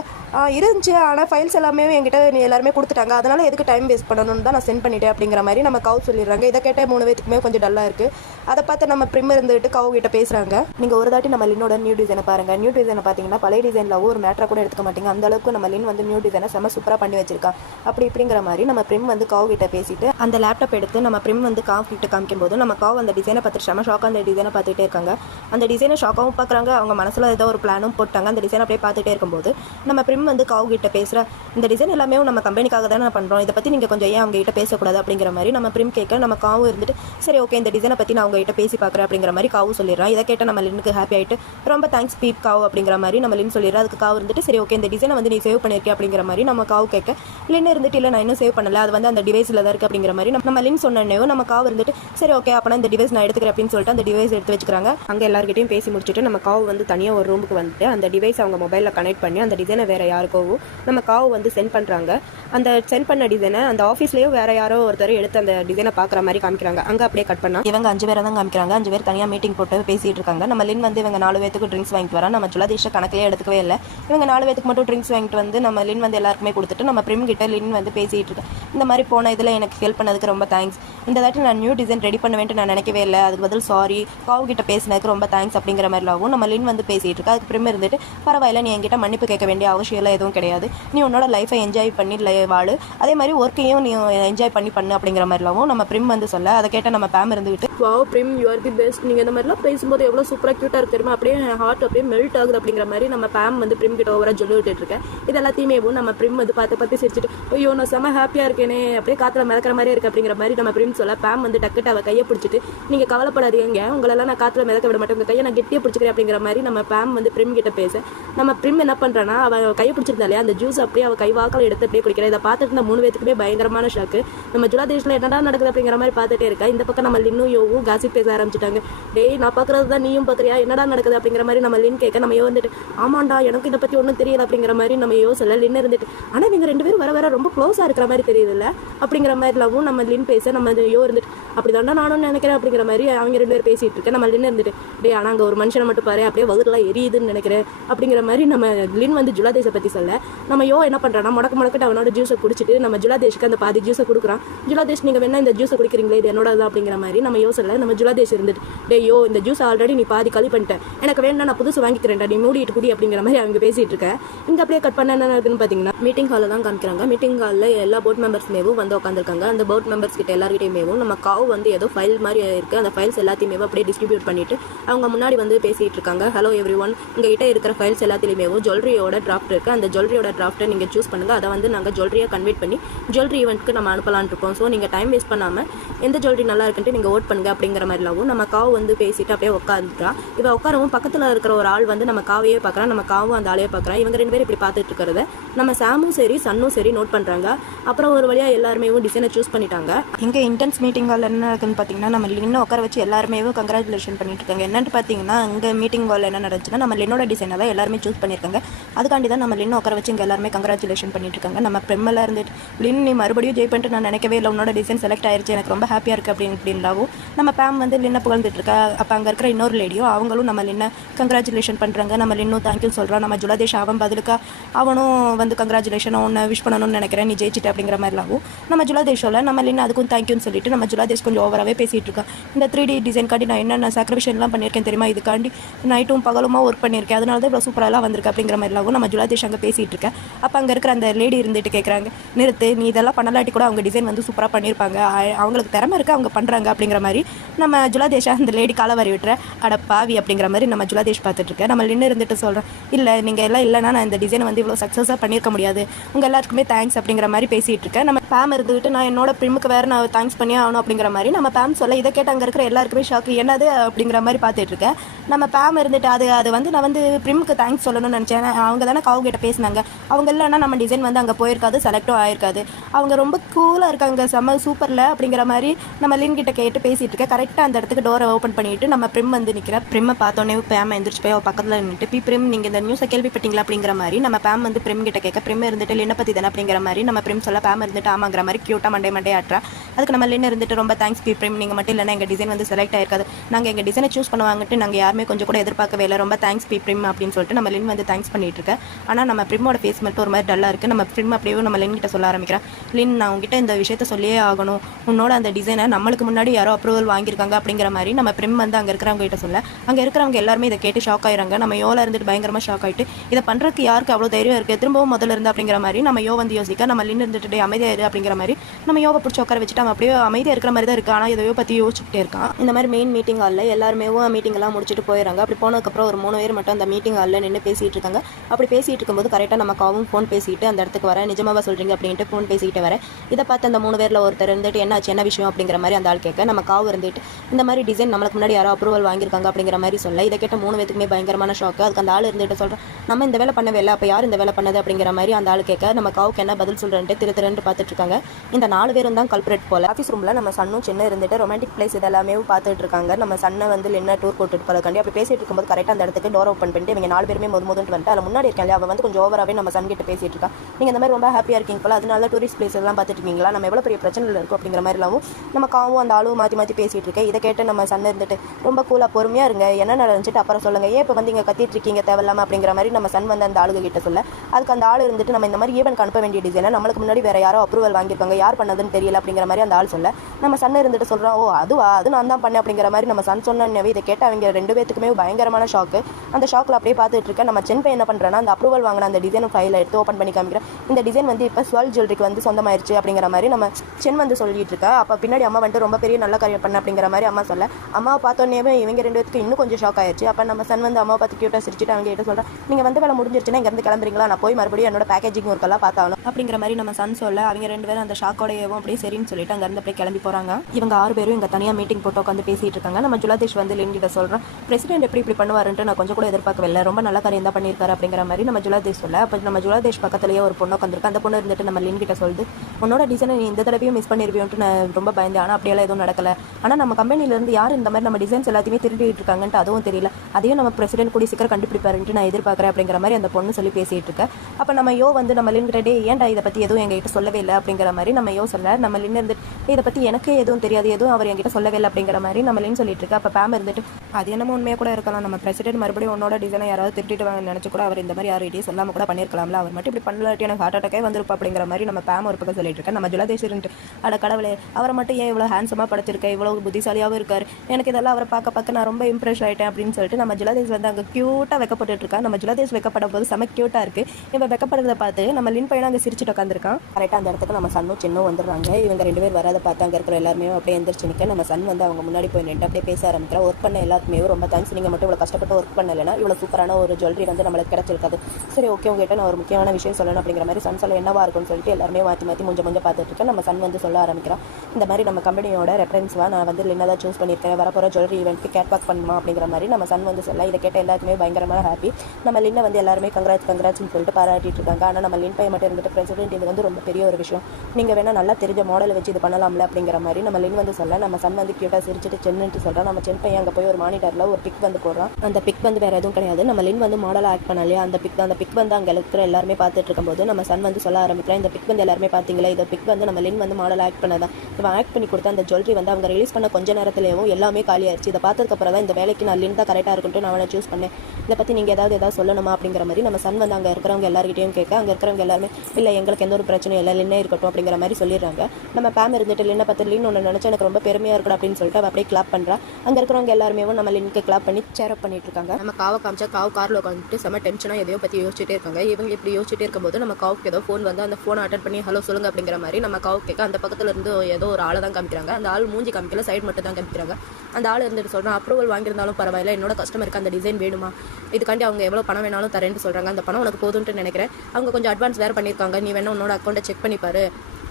இருந்துச்சு ஆனால் ஃபைல்ஸ் எல்லாமே என்கிட்ட எல்லாருமே கொடுத்துட்டாங்க, அதனால் எதுக்கு டைம் வேஸ்ட் பண்ணணும்னு தான் நான் சென்ட் பண்ணிட்டேன் அப்படிங்கிற மாதிரி நம்ம கவு சொல்லிடுறாங்க. இதை கேட்டால் 3 பேத்துக்குமே கொஞ்சம் டல்லாக இருக்குது. அதை பார்த்து நம்ம பிரிம் இருந்துட்டு கவு கிட்ட பேசுகிறாங்க. நீங்கள் ஒரு தாட்டி நம்ம லின்னோட நியூ டிசைனை பாருங்கள், நியூ டிசைனை பார்த்தீங்கன்னா பழைய டிசைனில் ஒரு மேட்ரை கூட எடுத்துக்க மாட்டீங்க, அந்த அளவுக்கு நம்ம லின் வந்து நியூ டிசைனை செம்ம சூப்பராக பண்ணி வச்சிருக்கா அப்படி இப்படிங்கிற மாதிரி நம்ம பிரிம் வந்து கவு கிட்ட பேசிட்டு அந்த லேப்டாப் எடுத்து நம்ம பிரிம் வந்து காவ் கிட்ட காமிக்கும் போது நம்ம காவ் அந்த டிசைனை பார்த்துட்டு செம்ம ஷாக்காக அந்த டிசைனை பார்த்துட்டே இருக்காங்க. அந்த டிசைனை ஷாக்காகவும் பார்க்குறாங்க, அவங்க மனசில் ஏதோ ஒரு பிளானும் போட்டாங்க. அந்த டிசைனை அப்படியே பார்த்துட்டே இருக்கும்போது நம்ம பிரிம் வந்து கவு கிட்ட பேசுகிற, இந்த டிசைன் எல்லாமே நம்ம கம்பெனிக்காக தானே பண்ணுறோம், இதை பற்றி நீங்கள் கொஞ்சம் ஏன் அவங்க கிட்ட பேசக்கூடாது அப்படிங்கிற மாதிரி நம்ம பிரிம் கேட்க, நம்ம காவும் இருந்துட்டு சரி ஓகே இந்த டிசைனை பற்றி நான் அவங்க கிட்ட பேசி பார்க்குறேன் அப்படிங்கிற மாதிரி காவு சொல்லிடுறான். இதை கேட்ட நம்ம லின்னுக்கு ஹாப்பி ஆகிட்டு ரொம்ப தேங்க்ஸ் பீப் காவு அப்படிங்கிற மாதிரி நம்ம லின் சொல்லிடுறோம். அதுக்கு காவு இருந்துட்டு சரி ஓகே இந்த டிசைனை வந்து நீ சேவ் பண்ணியிருக்கேன் அப்படிங்கிற மாதிரி நம்ம காவு கேட்க, லின் இருந்துட்டு இல்லை நான் இன்னும் சேவ் பண்ணல, அது வந்து அந்த டிவைஸில் தான் இருக்குது அப்படிங்கிற மாதிரி நம்ம லின் சொன்னேனோ நம்ம காவு இருந்துட்டு சரி ஓகே அப்போனா இந்த டிவைஸ் நான் எடுத்துக்கிறேன் அப்படின்னு சொல்லிட்டு அந்த டிவைஸ் எடுத்து வச்சுக்கிறாங்க. அங்கே எல்லாருக்கிட்டையும் பேசி முடிச்சுட்டு நம்ம காவு வந்து தனியாக ஒரு ரூமுக்கு வந்துட்டு அந்த டிவைஸ் அவங்க மொபைல் மொபைலில் கனெக்ட் பண்ணி அந்த டிசைனை வேறு யாருக்கோவும் நம்ம காவு வந்து சென்ட் பண்ணுறாங்க. அந்த சென்ட் பண்ண டிசைனை அந்த ஆஃபீஸ்லேயும் வேறு யாரோ ஒருத்தர் எடுத்து அந்த டிசைனை பார்க்குற மாதிரி காமிக்கிறாங்க. அங்கே அப்படியே கட் பண்ணால் இவங்க 5 பேரை தான் காமிக்கிறாங்க. 5 பேர் தனியாக மீட்டிங் போட்டு பேசிகிட்டு இருக்காங்க. நம்ம லின் வந்து இவங்க 4 பேத்துக்கு ட்ரிங்க்ஸ் வாங்கிட்டு வரா. நம்ம ஜுலாதேஷை கணக்கிலே எடுத்துக்கவே இல்லை. இவங்க 4 பேத்துக்கு மட்டும் ட்ரிங்க்ஸ் வாங்கிட்டு வந்து நம்ம லின் வந்து எல்லாருக்குமே கொடுத்துட்டு நம்ம பிரிம் கிட்ட லின் வந்து பேசிகிட்டு இருக்கேன். இந்த மாதிரி போன இதில் எனக்கு ஹெல்ப் பண்ணதுக்கு ரொம்ப தேங்க்ஸ். இந்த தாட்டி நான் நியூ டிசைன் ரெடி பண்ணுவேன்ட்டு நான் நினைக்கவே இல்லை. அதுக்கு பதில் சாரி, காவு கிட்ட பேசினதுக்கு ரொம்ப தேங்க்ஸ் அப்படிங்கிற மாதிரிலாவும் நம்ம லின் வந்து பேசிகிட்டு இருக்கா. அதுக்கு பிரிம் இருந்துட்டு பரவாயில்ல, நீ என்கிட்ட மன்னிப்பு கேட்க வேண்டிய அவசியம் எதுவும் கிடையாது. நீ உன்னோட லைஃபை என்ஜாய் பண்ணி வாழு, அதே மாதிரி ஒர்க்கையும் நீ என்ஜாய் பண்ணு அப்படிங்கிற மாதிரிலாவும் நம்ம பிரிம் வந்து சொல்ல, அதை கேட்ட நம்ம பேம் இருந்துக்கிட்டு wow brim, you are the best. நீங்கள் இந்த மாதிரிலாம் பேசும்போது எவ்வளோ சூப்பராக க்யூட்டாக இருக்கு தெரியுமா, அப்படியே ஹார்ட் அப்படியே மெல்ட் ஆகுது அப்படிங்கிற மாதிரி நம்ம பேம் வந்து பிரிம் கிட்ட ஓவராக சொல்லி விட்டுட்டு இருக்கேன். இது எல்லாத்தையுமே நம்ம பிரிம் வந்து பார்த்து சிரிச்சிட்டு ஐயோ நான் செம்ம ஹாப்பியாக இருக்கேனே, அப்படியே காற்றுல மிதக்கிற மாதிரி இருக்குது அப்படிங்கிற மாதிரி நம்ம பிரிம் சொல்ல, பேம் வந்து டக்குட்டு அவள் கையை பிடிச்சிட்டு நீங்கள் கவலைப்படாதீங்க, உங்களெல்லாம் நான் காற்றுல மிதக்க விட மாட்டேன், உங்கள் கையை நான் கெட்டியாக பிடிச்சிக்கிறேன் அப்படிங்கிற மாதிரி நம்ம பேம் வந்து பிரிம் கிட்ட பேச, நம்ம பிரிம் என்ன பண்ணுறான்னா அவள் கையை பிடிச்சிருந்தாலே அந்த ஜூஸ் அப்படியே அவள் கை வாக்கில் எடுத்து அப்படியே குடிக்கிறேன். இதை பார்த்துட்டு இந்த 3 பேத்துக்குமே பயங்கரமான ஷாக்கு. நம்ம ஜுலாதேஷில் என்னடா நடக்குது அப்படிங்கிற மாதிரி பார்த்துட்டே இருக்கா. இந்த பக்கம் நம்ம லின்னும் யோவும் காசிப் பேச ஆரம்பிச்சிட்டாங்க. டேய் நான் பார்க்குறது தான் நீயும் பார்க்குறியா, என்னடா நடக்குது அப்படிங்கிற மாதிரி நம்ம லின் கேட்க, நம்ம யோ வந்துட்டு ஆமாண்டா எனக்கு இதை பற்றி ஒன்றும் தெரியல அப்படிங்கிற மாதிரி நம்ம யோ சொல்ல, லின் இருந்துட்டு ஆனால் நீங்கள் 2 பேரும் வர ரொம்ப க்ளோஸாக இருக்கிற மாதிரி தெரியுதுல்ல அப்படிங்கிற மாதிரிலாவும் நம்ம லின் பேச, நம்ம யோ இருந்துட்டு அப்படி தாண்டா நானும் நினைக்கிறேன் அப்படிங்கிற மாதிரி அவங்க 2 பேர் பேசிகிட்டு இருக்கேன். நம்ம லின் இருந்துட்டு டே ஆனால் அங்கே ஒரு மனுஷனை மட்டும் பாரு அப்படியே வகுறுலாம் எரியுதுன்னு நினைக்கிறேன் அப்படிங்கிற மாதிரி நம்ம லின் வந்து ஜுலாதேஷை பற்றி சொல்ல, நம்ம யோ என்ன பண்ணுறான்னா முடக்கிட்டு அவனோட ஜூஸை குடிச்சிட்டு நம்ம ஜுலாதேஷ்க்கு அந்த பாதி ஜூஸை கொடுக்குறான். ஜுலாதேஷ் நீங்கள் வேணா இந்த ஜூஸை குடிக்கிறீங்களே இது என்னோட தான் அப்படிங்கிற மாதிரி நம்ம யோ சொல்ல, நம்ம ஜுலாதேஷ் இருந்துட்டு டே யோ இந்த ஜூஸ் ஆல்ரெடி நீ பாதி களி பண்ணிட்டேன், எனக்கு வேணா நான் புதுசு வாங்கிக்கிறேன்டா, நீ மூடிட்டு குடி அப்படிங்கிற மாதிரி அவங்க பேசிகிட்டு இருக்கேன். இங்கே அப்படியே கட் பண்ண என்ன இருக்குன்னு பார்த்தீங்கன்னா மீட்டிங் ஹாலில் தான் காமிக்கிறாங்க. மீட்டிங் ஹாலில் எல்லா போர்ட் மெம்பர்ஸ்மேவும் வந்து உட்காந்துருக்காங்க. அந்த போர்ட் மெம்பர்ஸ் கிட்ட எல்லாருக்கிட்டையுமேவும் நம்ம காவு வந்து ஏதோ ஃபைல் மாதிரி இருக்குது, அந்த ஃபைல்ஸ் எல்லாத்தையுமே அப்படியே டிஸ்ட்ரிபியூட் பண்ணிட்டு அவங்க முன்னாடி வந்து பேசிகிட்டு இருக்காங்க. ஹலோ எவ்ரி ஒன், உங்ககிட்ட இருக்கிற ஃபைல்ஸ் எல்லாத்துலேயுமேவும் ஜுவல்லரியோட டிராஃப்ட் இருக்குது, அந்த ஜுவல்லரியோட டிராஃப்ட்டை நீங்கள் சூஸ் பண்ணுங்கள், அதை வந்து நாங்கள் ஜுவல்லரியாக கன்வெர்ட் பண்ணி ஜுவல்லரி ஈவெண்ட்க்கு நம்ம அனுப்பலான் இருக்கோம். ஸோ நீங்கள் டைம் வேஸ்ட் பண்ணாமல் எந்த ஜுவல்லரி நல்லா இருக்குன்ட்டு நீங்கள் ஓட் பண்ணுங்க அப்படிங்கிற மாதிரிலாவும் நம்ம காவு வந்து பேசிட்டு அப்படியே உட்காந்துட்டா. இவ உட்காரவும் பக்கத்தில் இருக்கிற ஒரு ஆள் வந்து நம்ம காவையே பார்க்குறான், நம்ம காவும் அந்த ஆளையே பார்க்குறான். இவங்க 2 பேரும் இப்படி பார்த்துட்டு இருக்கிறத நம்ம சாமும் சரி சன்னும் சரி நோட் பண்ணுறாங்க. அப்புறம் ஒரு வழியாக எல்லாருமே டிசைனை சூஸ் பண்ணிட்டாங்க. இங்கே இன்டென்ஸ் மீட்டிங் ஹால் என்ன இருக்குன்னு பார்த்தீங்கன்னா நம்ம லின்னை உட்கார வச்சு எல்லாருமே கங்க்ராச்சுலேஷன் பண்ணிட்டு இருக்காங்க. என்னன்னு பார்த்தீங்கன்னா இங்கே மீட்டிங் ஹால் என்ன நடந்துச்சுன்னா நம்ம லின்னோட டிசைனை தான் எல்லாருமே சூஸ் பண்ணியிருக்காங்க. அதுக்காண்டி தான் நம்ம லின்னை உட்கார வச்சு இங்கே எல்லாருமே கங்க்ராச்சுலேஷன் பண்ணிட்டு இருக்காங்க. நம்ம பிரெம்மெல்லாம் இருந்துட்டு லின் நீ மறுபடியும் ஜெய் பண்ணிட்டு நான் நினைக்கவே இல்லை, உன்னோட டிசைன் செலக்ட் ஆயிருச்சு, எனக்கு ரொம்ப ஹாப்பியாக இருக்குது அப்படின்லாவும் நம்ம பேம் வந்து லின்னை புகழ்ந்துட்டு இருக்கா. அப்போ அங்கே இருக்கிற இன்னொரு லேடியோ அவங்களும் நம்ம லின்னை கங்க்ராச்சுலேஷன் பண்ணுறாங்க. நம்ம லின்னும் தேங்க்யூ சொல்கிறான். நம்ம ஜுலாதேஷ் அவன் பதிலுக்கா அவனும் வந்து கங்க்ராச்சுலேஷன் உன்னை விஷ் பண்ணணும்னு நினைக்கிறேன், நீ ஜெயிச்சிட்டு அப்படிங்கிற மாதிரிலாவும் நம்ம ஜுலாதேஷோட நம்ம லின் அதுக்கும் தேங்க்யூன்னு சொல்லிட்டு நம்ம ஜுலாதேஷ் கொஞ்சம் ஓவராகவே பேசிகிட்டு இருக்கேன். இந்த 3D டிசைன் காண்டி நான் என்னென்ன சாக்ரிஃபிஷன்லாம் பண்ணியிருக்கேன் தெரியுமா, இதுக்காண்டி நைட்டும் பகலுமா ஒர்க் பண்ணியிருக்கேன், அதனால தான் இவ்வளோ சூப்பராக வந்திருக்கு அப்படிங்கிற மாதிரிலாவும் நம்ம ஜுலாதேஷ் அங்கே பேசிகிட்டு இருக்கேன். அப்போ அங்கே இருக்கிற அந்த லேடி இருந்துட்டு கேட்குறாங்க, நிறுத்து, நீ இதெல்லாம் பண்ணலாட்டி கூட அவங்க டிசைன் வந்து சூப்பராக பண்ணியிருப்பாங்க, அவங்களுக்கு திறமை இருக்குது அவங்க பண்ணுறாங்க அப்படிங்கிற மாதிரி நம்ம ஜுலாதேஷா அந்த லேடி காலை வரி விட்டுற அட பாவி அப்படிங்கிற மாதிரி நம்ம ஜுலாதேஷ் பார்த்துட்டு இருக்கேன். நம்ம லின்னு இருந்துட்டு சொல்கிறேன், இல்லை நீங்கள் எல்லாம் இல்லைனா நான் இந்த டிசைனை வந்து இவ்வளோ சக்ஸஸாக பண்ணியிருக்க முடியாது, உங்கள் எல்லாருக்குமே தேங்க்ஸ் அப்படிங்கிற மாதிரி பேசிகிட்டு இருக்கேன். நம்ம பேம் இருந்துக்கிட்டு நான் என்னோட பிரிமுக்கு வேறு நான் தேங்க்ஸ் பண்ணி ஆகணும் அப்படிங்கிற மாதிரி நம்ம பேம் சொல்ல, இதை கேட்டு அங்கே இருக்கிற எல்லாருக்குமே ஷாக்கு, என்னது அப்படிங்கிற மாதிரி பார்த்துட்டு இருக்கேன். நம்ம பேம் இருந்துட்டு அது வந்து நான் வந்து பிரிமுக்கு தேங்க்ஸ் சொல்லணும்னு நினச்சேன், அவங்க தானே காவு கிட்ட பேசினாங்க, அவங்க இல்லைன்னா நம்ம டிசைன் வந்து அங்கே போயிருக்காது, செலக்டும் ஆயிருக்காது, அவங்க ரொம்ப கூலாக இருக்காங்க, செம்ம சூப்பரில் அப்படிங்கிற மாதிரி நம்ம லின் கிட்ட கேட்டு பேசிகிட்டு இருக்கேன். கரெக்டாக அந்த இடத்துக்கு டோரை ஓப்பன் பண்ணிவிட்டு நம்ம பிரிம் வந்து நிற்கிறேன். பிரிம்மை பார்த்தோன்னே பேம் எந்திரிச்சு போய் பக்கத்தில் நின்றுட்டு பிரிம் நீங்கள் இந்த நியூஸை கேள்விப்பட்டீங்களா அப்படிங்கிற மாதிரி நம்ம பேம் வந்து பிரிம் கிட்ட கேட்க, பிரிம் இருந்துட்டு லின்னை பற்றி தானே அப்படிங்கிற மாதிரி நம்ம பிரிம் சொல்ல, பேம் இருந்துட்டு ஆமாங்கிற மாதிரி க்யூட்டாக மண்டே ஆட்டுறா. அதுக்கு நம்ம லின் இருந்துட்டு ரொம்ப தேங்க்ஸ் பிரிம், நீங்கள் மட்டும் இல்லைனா எங்கள் டிசைன் வந்து செலக்ட் ஆயிருக்காது, நாங்கள் எங்கள் டிசைனை சூஸ் பண்ணுவாங்கட்டு நாங்கள் யாருமே கொஞ்சம் கூட எதிர்பார்க்கவே இல்லை, ரொம்ப தேங்க்ஸ் பிரிம் அப்படின்னு சொல்லிட்டு நம்ம லின் வந்து தேங்க்ஸ் பண்ணிட்டு இருக்கேன். ஆனால் நம்ம பிரிமோட ஃபேஸ் மட்டும் ஒரு மாதிரி டல்லாக இருக்குது. நம்ம பிரிம் அப்படியே நம்ம லின் கிட்ட சொல்ல ஆரம்பிக்கிறேன், லின் நான் உங்ககிட்ட இந்த விஷயத்த சொல்லியே ஆகணும், உன்னோட அந்த டிசைனை நம்மளுக்கு முன்னாடி யாரோ அப்ரூவல் வாங்கியிருக்காங்க அப்படிங்கிற மாதிரி நம்ம பிரிம் வந்து அங்கே இருக்கிறவங்க கிட்ட சொல்ல, அங்கே இருக்கிறவங்க எல்லாருமே இதை கேட்டு ஷாக் ஆயிடுறாங்க. நம்ம யோவில் இருந்துட்டு பயங்கரமாக ஷாக் ஆகிட்டு இதை பண்ணுறதுக்கு யாருக்கு அவ்வளோ தைரியம் இருக்குது, திரும்பவும் முதல்ல இருந்து அப்படிங்கிற மாதிரி நம்ம யோ வந்து யோசிக்க, நம்ம லின் இருந்துட்டு அமைதியாக இரு அப்படிங்கிற மாதிரி நம்ம யோவை பிடிச்சி உட்கார வச்சுட்டு அவன் அப்படியே அமைதியாக இருக்கிற மாதிரி தான் இருக்குது, ஆனால் இதையோ பற்றி யோசிச்சுட்டே இருக்கான். இந்த மாதிரி மெயின் மீட்டிங் ஹாலில் எல்லாருமே மீட்டிங் எல்லாம் முடிச்சுட்டு போயிடறாங்க. அப்படி போனதுக்கப்புறம் ஒரு 3 பேர் மட்டும் அந்த மீட்டிங் ஹாலில் நின்று பேசிகிட்டு இருக்காங்க. அப்படி பேசிகிட்டு இருக்கும்போது கரெக்டாக நம்ம காவும் ஃபோன் பேசிட்டு அந்த இடத்துக்கு வர, நிஜமாக சொல்கிறீங்க அப்படின்ட்டு ஃபோன் பேசிக்கிட்டு வர, இதை பார்த்து அந்த 3 பேரில் ஒருத்தர் இருந்துட்டு என்ன விஷயம் அப்படிங்கிற மாதிரி அந்த ஆள் கேட்க, நம்ம காவு இருந்துட்டு இந்த மாதிரி டிசைன் நம்மளுக்கு முன்னாடி யாரோ அப்ரூவல் வாங்கியிருக்காங்க அப்படிங்கிற மாதிரி சொல்ல, இதை கேட்ட 3 பேருக்குமே பயங்கரமான ஷாக்கு. அதுக்கு அந்த ஆள் இருந்துட்டு சொல்கிறேன், நம்ம இந்த வேலை பண்ணவே இல்லை, அப்போ யார் இந்த வேலை பண்ணது அப்படிங்கிற மாதிரி அந்த ஆள் கேட்க நம்ம காவுக்கு என்ன பதில் சொல்கிறேன்ட்டு திரு பார்த்துட்டு இருக்காங்க. இந்த 4 பேரும் தான் கல்பிரேட் போல. ஆஃபீஸ் ரூமில் நம்ம சன்னும் சின்ன இருந்துட்டு ரொமான்டிக் பிளேஸ் இதெல்லாமே பார்த்துட்டு இருக்காங்க. நம்ம சன்னை வந்து என்ன டூர் கூட்டிட்டு போகிறதுக்காண்டி அப்படி பேசிட்டு இருக்கும்போது கரெக்டாக அந்த இடத்துக்கு டோர் ஓப்பன் பண்ணிட்டு இவங்க 4 பேருமே முதுமுதுன்ட்டு வந்துட்டு அதில் முன்னாடி இருக்காங்க. அவள் வந்து கொஞ்சம் ஓவராகவே நம்ம சன் கிட்ட பேசிட்டு இருக்கா. நீங்கள் இந்த மாதிரி ரொம்ப ஹாப்பியாக இருக்கீங்க போல, அதனால டூரிஸ்ட் பிளேஸ் எல்லாம் பார்த்துட்டு இருக்கீங்களா, நம்ம எவ்வளோ பெரிய பிரச்சனையில் இருக்கும் அப்படிங்கிற மாதிரிலாம் நம்ம காவும் அந்த ஆளும் மாற்றி பேசிட்டு இருக்கேன். இதை கேட்டு நம்ம சன் இருந்துட்டு ரொம்ப கூலாக பொறுமையாக இருங்க, என்ன நடந்துட்டு அப்புறம் சொல்லுங்க, ஏன் இப்போ வந்து இங்கே கத்திட்டு இருக்கீங்க தேவையில்லாமல் அப்படிங்கிற மாதிரி நம்ம சன் வந்து அந்த ஆளுங்க கிட்ட சொல்ல, அதுக்கு அந்த ஆள் இருந்துட்டு நம்ம இந்த மாதிரி ஈவென்ட் அனுப்ப வேண்டிய டிசைனை நம்மளுக்கு முன்னாடி வேற யாரோ அப்ரூவல் வாங்கியிருக்காங்க, யார் பண்ணதுன்னு தெரியல அப்படிங்கிற மாதிரி அந்த ஆள் சொல்ல, நம்ம சன் இருந்துட்டு சொல்கிறோம், ஓ அதுவா, அது நான் தான் பண்ணேன் அப்படிங்கிற மாதிரி நம்ம சன் சொன்னே. இதை கேட்டு அவங்க 2 பேத்துக்குமே பயங்கரமான ஷாக்கு. அந்த ஷாக்கில் அப்படியே பார்த்துட்டு இருக்க நம்ம சென் பை என்ன பண்ணுறேன்னா அந்த அப்ரூவல் வாங்கின அந்த டிசைன் ஃபைலை எடுத்து ஓப்பன் பண்ணி காமிக்கிறேன். இந்த டிசைன் வந்து இப்போ ஸ்வெல் ஜுவல்லரிக்கு வந்து சொந்தமாயிருச்சு அப்படிங்கிற மாதிரி நம்ம சென் வந்து சொல்லிட்டு இருக்கா. அப்போ பின்னாடி அம்மா வந்துட்டு ரொம்ப பெரிய நல்ல காரியம் பண்ண அப்படிங்கிற மாதிரி அம்மா சொல்ல, அம்மாவை பார்த்தோன்னே இவங்க 2 பேருக்கு இன்னும் கொஞ்சம் ஷாக் ஆயிடுச்சு. அப்போ நம்ம சன் வந்து அம்மாவை பார்த்து கியூட்டாக சிரிச்சுட்டு அவங்க கிட்ட சொல்கிறேன், நீங்கள் வந்து வேலை முடிஞ்சிருச்சுன்னா இங்கேருந்து கிளம்புறீங்களா, நான் போய் மறுபடியும் என்னோட பேக்கேஜிங் ஒர்க்கெல்லாம் பார்த்தாலும் அப்படிங்கிற மாதிரி நம்ம சன் சொல்ல, அவங்க 2 பேரும் அந்த ஷாக்கோடையவும் அப்படியே சரின்னு சொல்லிட்டு அங்கேருந்து அப்படியே கிளம்பி போகிறாங்க. இவங்க 6 பேரும் இங்கே தனியாக மீட்டிங் போட்டு உட்காந்து பேசிட்டு இருக்காங்க. நம்ம ஜுலாதேஷ் வந்து லின் கிட்ட சொல்கிறேன், பிரசிடென்ட் எப்படி பண்ணுவாருன்ட்டு நான் கொஞ்சம் கூட எதிர்பார்க்கவே இல்லை, ரொம்ப நல்ல காரியம் தான் பண்ணியிருக்காரு அப்படிங்கிற மாதிரி நம்ம ஜுலாதேஷ் சொல்ல. அப்போ நம்ம ஜுலாதேஷ் பக்கத்துலேயே ஒரு பொண்ணு உட்காந்துருக்கு. அந்த பொண்ணு இருந்துட்டு நம்ம லின் கிட்ட சொல்லுது, உன்னோட டிசைனை நீ இந்த தடவையும் மிஸ் பண்ணிருவியோன்ட்டு நான் ரொம்ப பயந்தேன், ஆனால் அப்படியெல்லாம் எதுவும் நடக்கலை. ஆனால் நம்ம கம்பெனிலேருந்து யார் இந்த மாதிரி நம்ம டிசைன்ஸ் எல்லாத்தையுமே திருடிட்டு இருக்காங்கன்ட்டு அதுவும் தெரியல, அதையும் நம்ம பிரசிடென்ட் கூடி சீக்கிரம் கண்டுபிடிப்பாருன்ட்டு நான் எதிர்பார்க்குறேன் அப்படிங்கிற மாதிரி அந்த பொண்ணு சொல்லி பேசிட்டு இருக்க. அப்போ நம்ம யோ வந்து நம்ம லின் கிட்ட ஏன்டா இதை பற்றி எதுவும் எங்ககிட்ட சொல்லவே இல்லை அப்படிங்கிற மாதிரி நம்ம யோ சொல்ல, நம்ம லின் இருந்துட்டு இதை பற்றி எனக்கே எதுவும் தெரியாது, எதுவும் அவர் என்கிட்ட சொல்லவே இல்லை அப்படிங்கிற மாதிரி நம்ம லின் சொல்லிட்டு இருக்கு. அப்போ பேம் இருந்துட்டு அது என்னமோ உண்மையாக கூட இருக்கலாம், நம்ம பிரசிடென்ட் மறுபடியும் உன்னோட டிசைனை யாராவது திருட்டிட்டு வாங்க நினச்சி கூட அவர் இந்த மாதிரி யார்கிட்டயும் சொல்லாமல் கூட பண்ணியிருக்கலாம்ல, அவர் மட்டும் இப்படி பண்ணலாட்டி எனக்கு ஹார்ட் அட்டாக்கே வந்திருப்பா அப்படிங்கிற மாதிரி நம்ம பேம் ஒரு பக்கம் சொல்லிட்டு இருக்கேன். நம்ம ஜுலாதேஷ் இருந்துட்டு, அட கடவுளே, அவரை மட்டும் ஏன் இவ்வளோ ஹேண்ட்ஸமாக படுத்திருக்கேன், இவ்வளோ புத்திசாலியாகவும் இருக்கார், எனக்கு இதெல்லாம் அவரை பார்க்க நான் ரொம்ப இம்ப்ரெஸ் ஆகிட்டேன் அப்படின்னு சொல்லிட்டு நம்ம ஜுலாதேஷ் வந்து அங்கே க்யூட்டாக வைக்கப்பட்டு இருக்கா. நம்ம ஜுலாதேஷ் வைக்கப்படும் போது செம க்யூட்டாக இருக்குது. இவன் வைக்கப்படுறதை பார்த்து நம்ம லின் பையனை அங்கே சிரிச்சுட்டு உட்காந்துருக்கான். கரெக்டாக அந்த இடத்துக்கு நம்ம சன்னும் சின்னும் வந்துடுறாங்க. இவங்க 2 பேர் வராத பார்த்து அங்கே இருக்கிற எல்லாருமே அப்படியே எந்திரிச்சு நிற்க நம்ம சன் வந்து அவங்க முன்னாடி போய் நின்று அப்படியே பேச ஆரம்பிக்கிறேன். ஒர்க் பண்ண எல்லாருக்குமே ரொம்ப தேங்க்ஸ், நீங்கள் மட்டும் இவ்வளோ கஷ்டப்பட்டு ஒர்க் பண்ணலைன்னா இவ்வளோ சூப்பரான ஒரு ஜுவல்லரி வந்து நம்மளுக்கு கிடச்சிருக்காது. சரி ஓகே, உங்ககிட்ட நான் ஒரு முக்கியமான விஷயம் சொல்லணும் அப்படிங்கிற மாதிரி சன் சொல்ல என்னவா இருக்குன்னு சொல்லிட்டு எல்லாருமே மாற்றி முஞ்ச பார்த்துட்டு இருக்கேன். நம்ம சன் வந்து சொல்ல ஆரம்பிக்கிறான், இந்த மாதிரி நம்ம கம்பெனியோட ரெஃபரன்ஸ்வாக நான் வந்து லின்னா தான் சூஸ் பண்ணியிருக்கேன், வரப்போகிற ஜுவல்லரி ஈவெண்ட்டுக்கு கேட்பாக் பண்ணுமா அப்படிங்கிற மாதிரி நம்ம சன் வந்து சொல்ல, இதை கேட்ட எல்லாருக்குமே பயங்கரமான ஹாப்பி. நம்ம லின்னை வந்து எல்லாருமே கங்க்ராட்ஸ்னு சொல்லிட்டு பாராட்டிட்டு இருக்காங்க. ஆனால் நம்ம லின் பையன் மட்டும் இருந்துட்டு பிரசிடென்ட் இது வந்து ரொம்ப பெரிய ஒரு விஷயம், நீங்கள் வேணால் நல்லா தெரிஞ்ச மாடலை வச்சு இது பண்ணலாம்ல அப்படிங்கிற மாதிரி நம்ம லின் வந்து சொல்ல, நம்ம சன் வந்து கியூட்டாக சிரிச்சிட்டு சென்னுட்டு சொல்கிறோம். நம்ம சென் பையன் அங்கே போய் ஒரு மானிட்டரில் ஒரு பிக் வந்து போடுறான். அந்த பிக் வந்து வேறு எதுவும் கிடையாது, நம்ம லின் வந்து மாடலாக ஆக்ட் பண்ணலையா அந்த பிக் வந்து அங்கே இருக்கிற எல்லாருமே பார்த்துட்டு இருக்கும்போது நம்ம சன் வந்து சொல்ல ஆரம்பிக்கிறேன், இந்த பிக் வந்து எல்லாருமே பார்த்தீங்களா, இந்த பிக் வந்து நம்ம லின் வந்து மாடல் ஆக்ட் பண்ணதான், இவன் ஆக்ட் பண்ணி கொடுத்த அந்த ஜுவல்லரி வந்து அவங்க ரிலீஸ் பண்ண கொஞ்ச நேரத்துலேயும் எல்லாமே காலியாயிருச்சு. இதை பார்த்ததுக்கப்புறம் தான் இந்த வேலைக்கு நான் லின் தான் கரெக்டாக இருக்குன்ட்டு நான் அவனை சூஸ் பண்ணேன். இதை பற்றி நீங்கள் ஏதாவது சொல்லணுமா அப்படிங்கிற மாதிரி நம்ம சன் வந்து அங்கே இருக்கிறவங்க எல்லாருக்கிட்டையும் கேட்க, அங்கே இருக்கிறவங்க எல்லாருமே இல்லை எங்களுக்கு எந்த ஒரு பிரச்சனையும் இல்லை, லின்னே இருக்கட்டும் அப்படிங்கிற மாதிரி சொல்லிடுறாங்க. நம்ம பேம் இருந்துட்டு லின்னை பார்த்து லின் ஒன்று நினச்சா எனக்கு ரொம்ப பெருமையாக இருக்கணும் அப்படின்னு சொல்லிட்டு அவள் அப்படியே கிளாப் பண்ணுறா. அங்கே இருக்கிறவங்க எல்லாருமே நம்ம லின்க்கு கிளாப் பண்ணி சேரப் பண்ணிட்டு இருக்காங்க. நம்ம காவை காமிச்சா காரில் உட்காந்துட்டு செம்ம டென்ஷனாக எதையோ பற்றி யோசிச்சுட்டே இருக்காங்க. இவங்க இப்படி யோசிச்சுட்டே இருக்கும்போது நம்ம காவுக்கு ஏதோ ஃபோன் வந்து அந்த ஃபோனை அட்டன் பண்ணி ஹலோ சொல்லுங்க அப்படிங்கிற மாதிரி நம்ம காவு கேட்க, அந்த பக்கத்தில் இருந்து ஏதோ ஒரு ஆளை தான் காமிக்கிறாங்க. அந்த ஆள் மூஞ்சி காமிக்கல, சைடு மட்டும் தான் காமிக்கிறாங்க. அந்த ஆள் இருந்துட்டு சொல்கிறேன், அப்ரூவல் வாங்கியிருந்தாலும் பரவாயில்ல, என்னோட கஸ்டமருக்கு அந்த டிசைன் வேணுமா, இதுக்காண்டி அவங்க எவ்வளோ பணம் வேணாலும் தரேன்னு சொல்கிறாங்க. அந்த பணம் உனக்கு போதும்னு நினைக்கிறேன், அவங்க கொஞ்சம் அட்வான்ஸ் வேறு பண்ணியிருக்காங்க, நீ வேணா உன்னோட அக்கௌண்ட்டை செக் பண்ணிப்பாரு,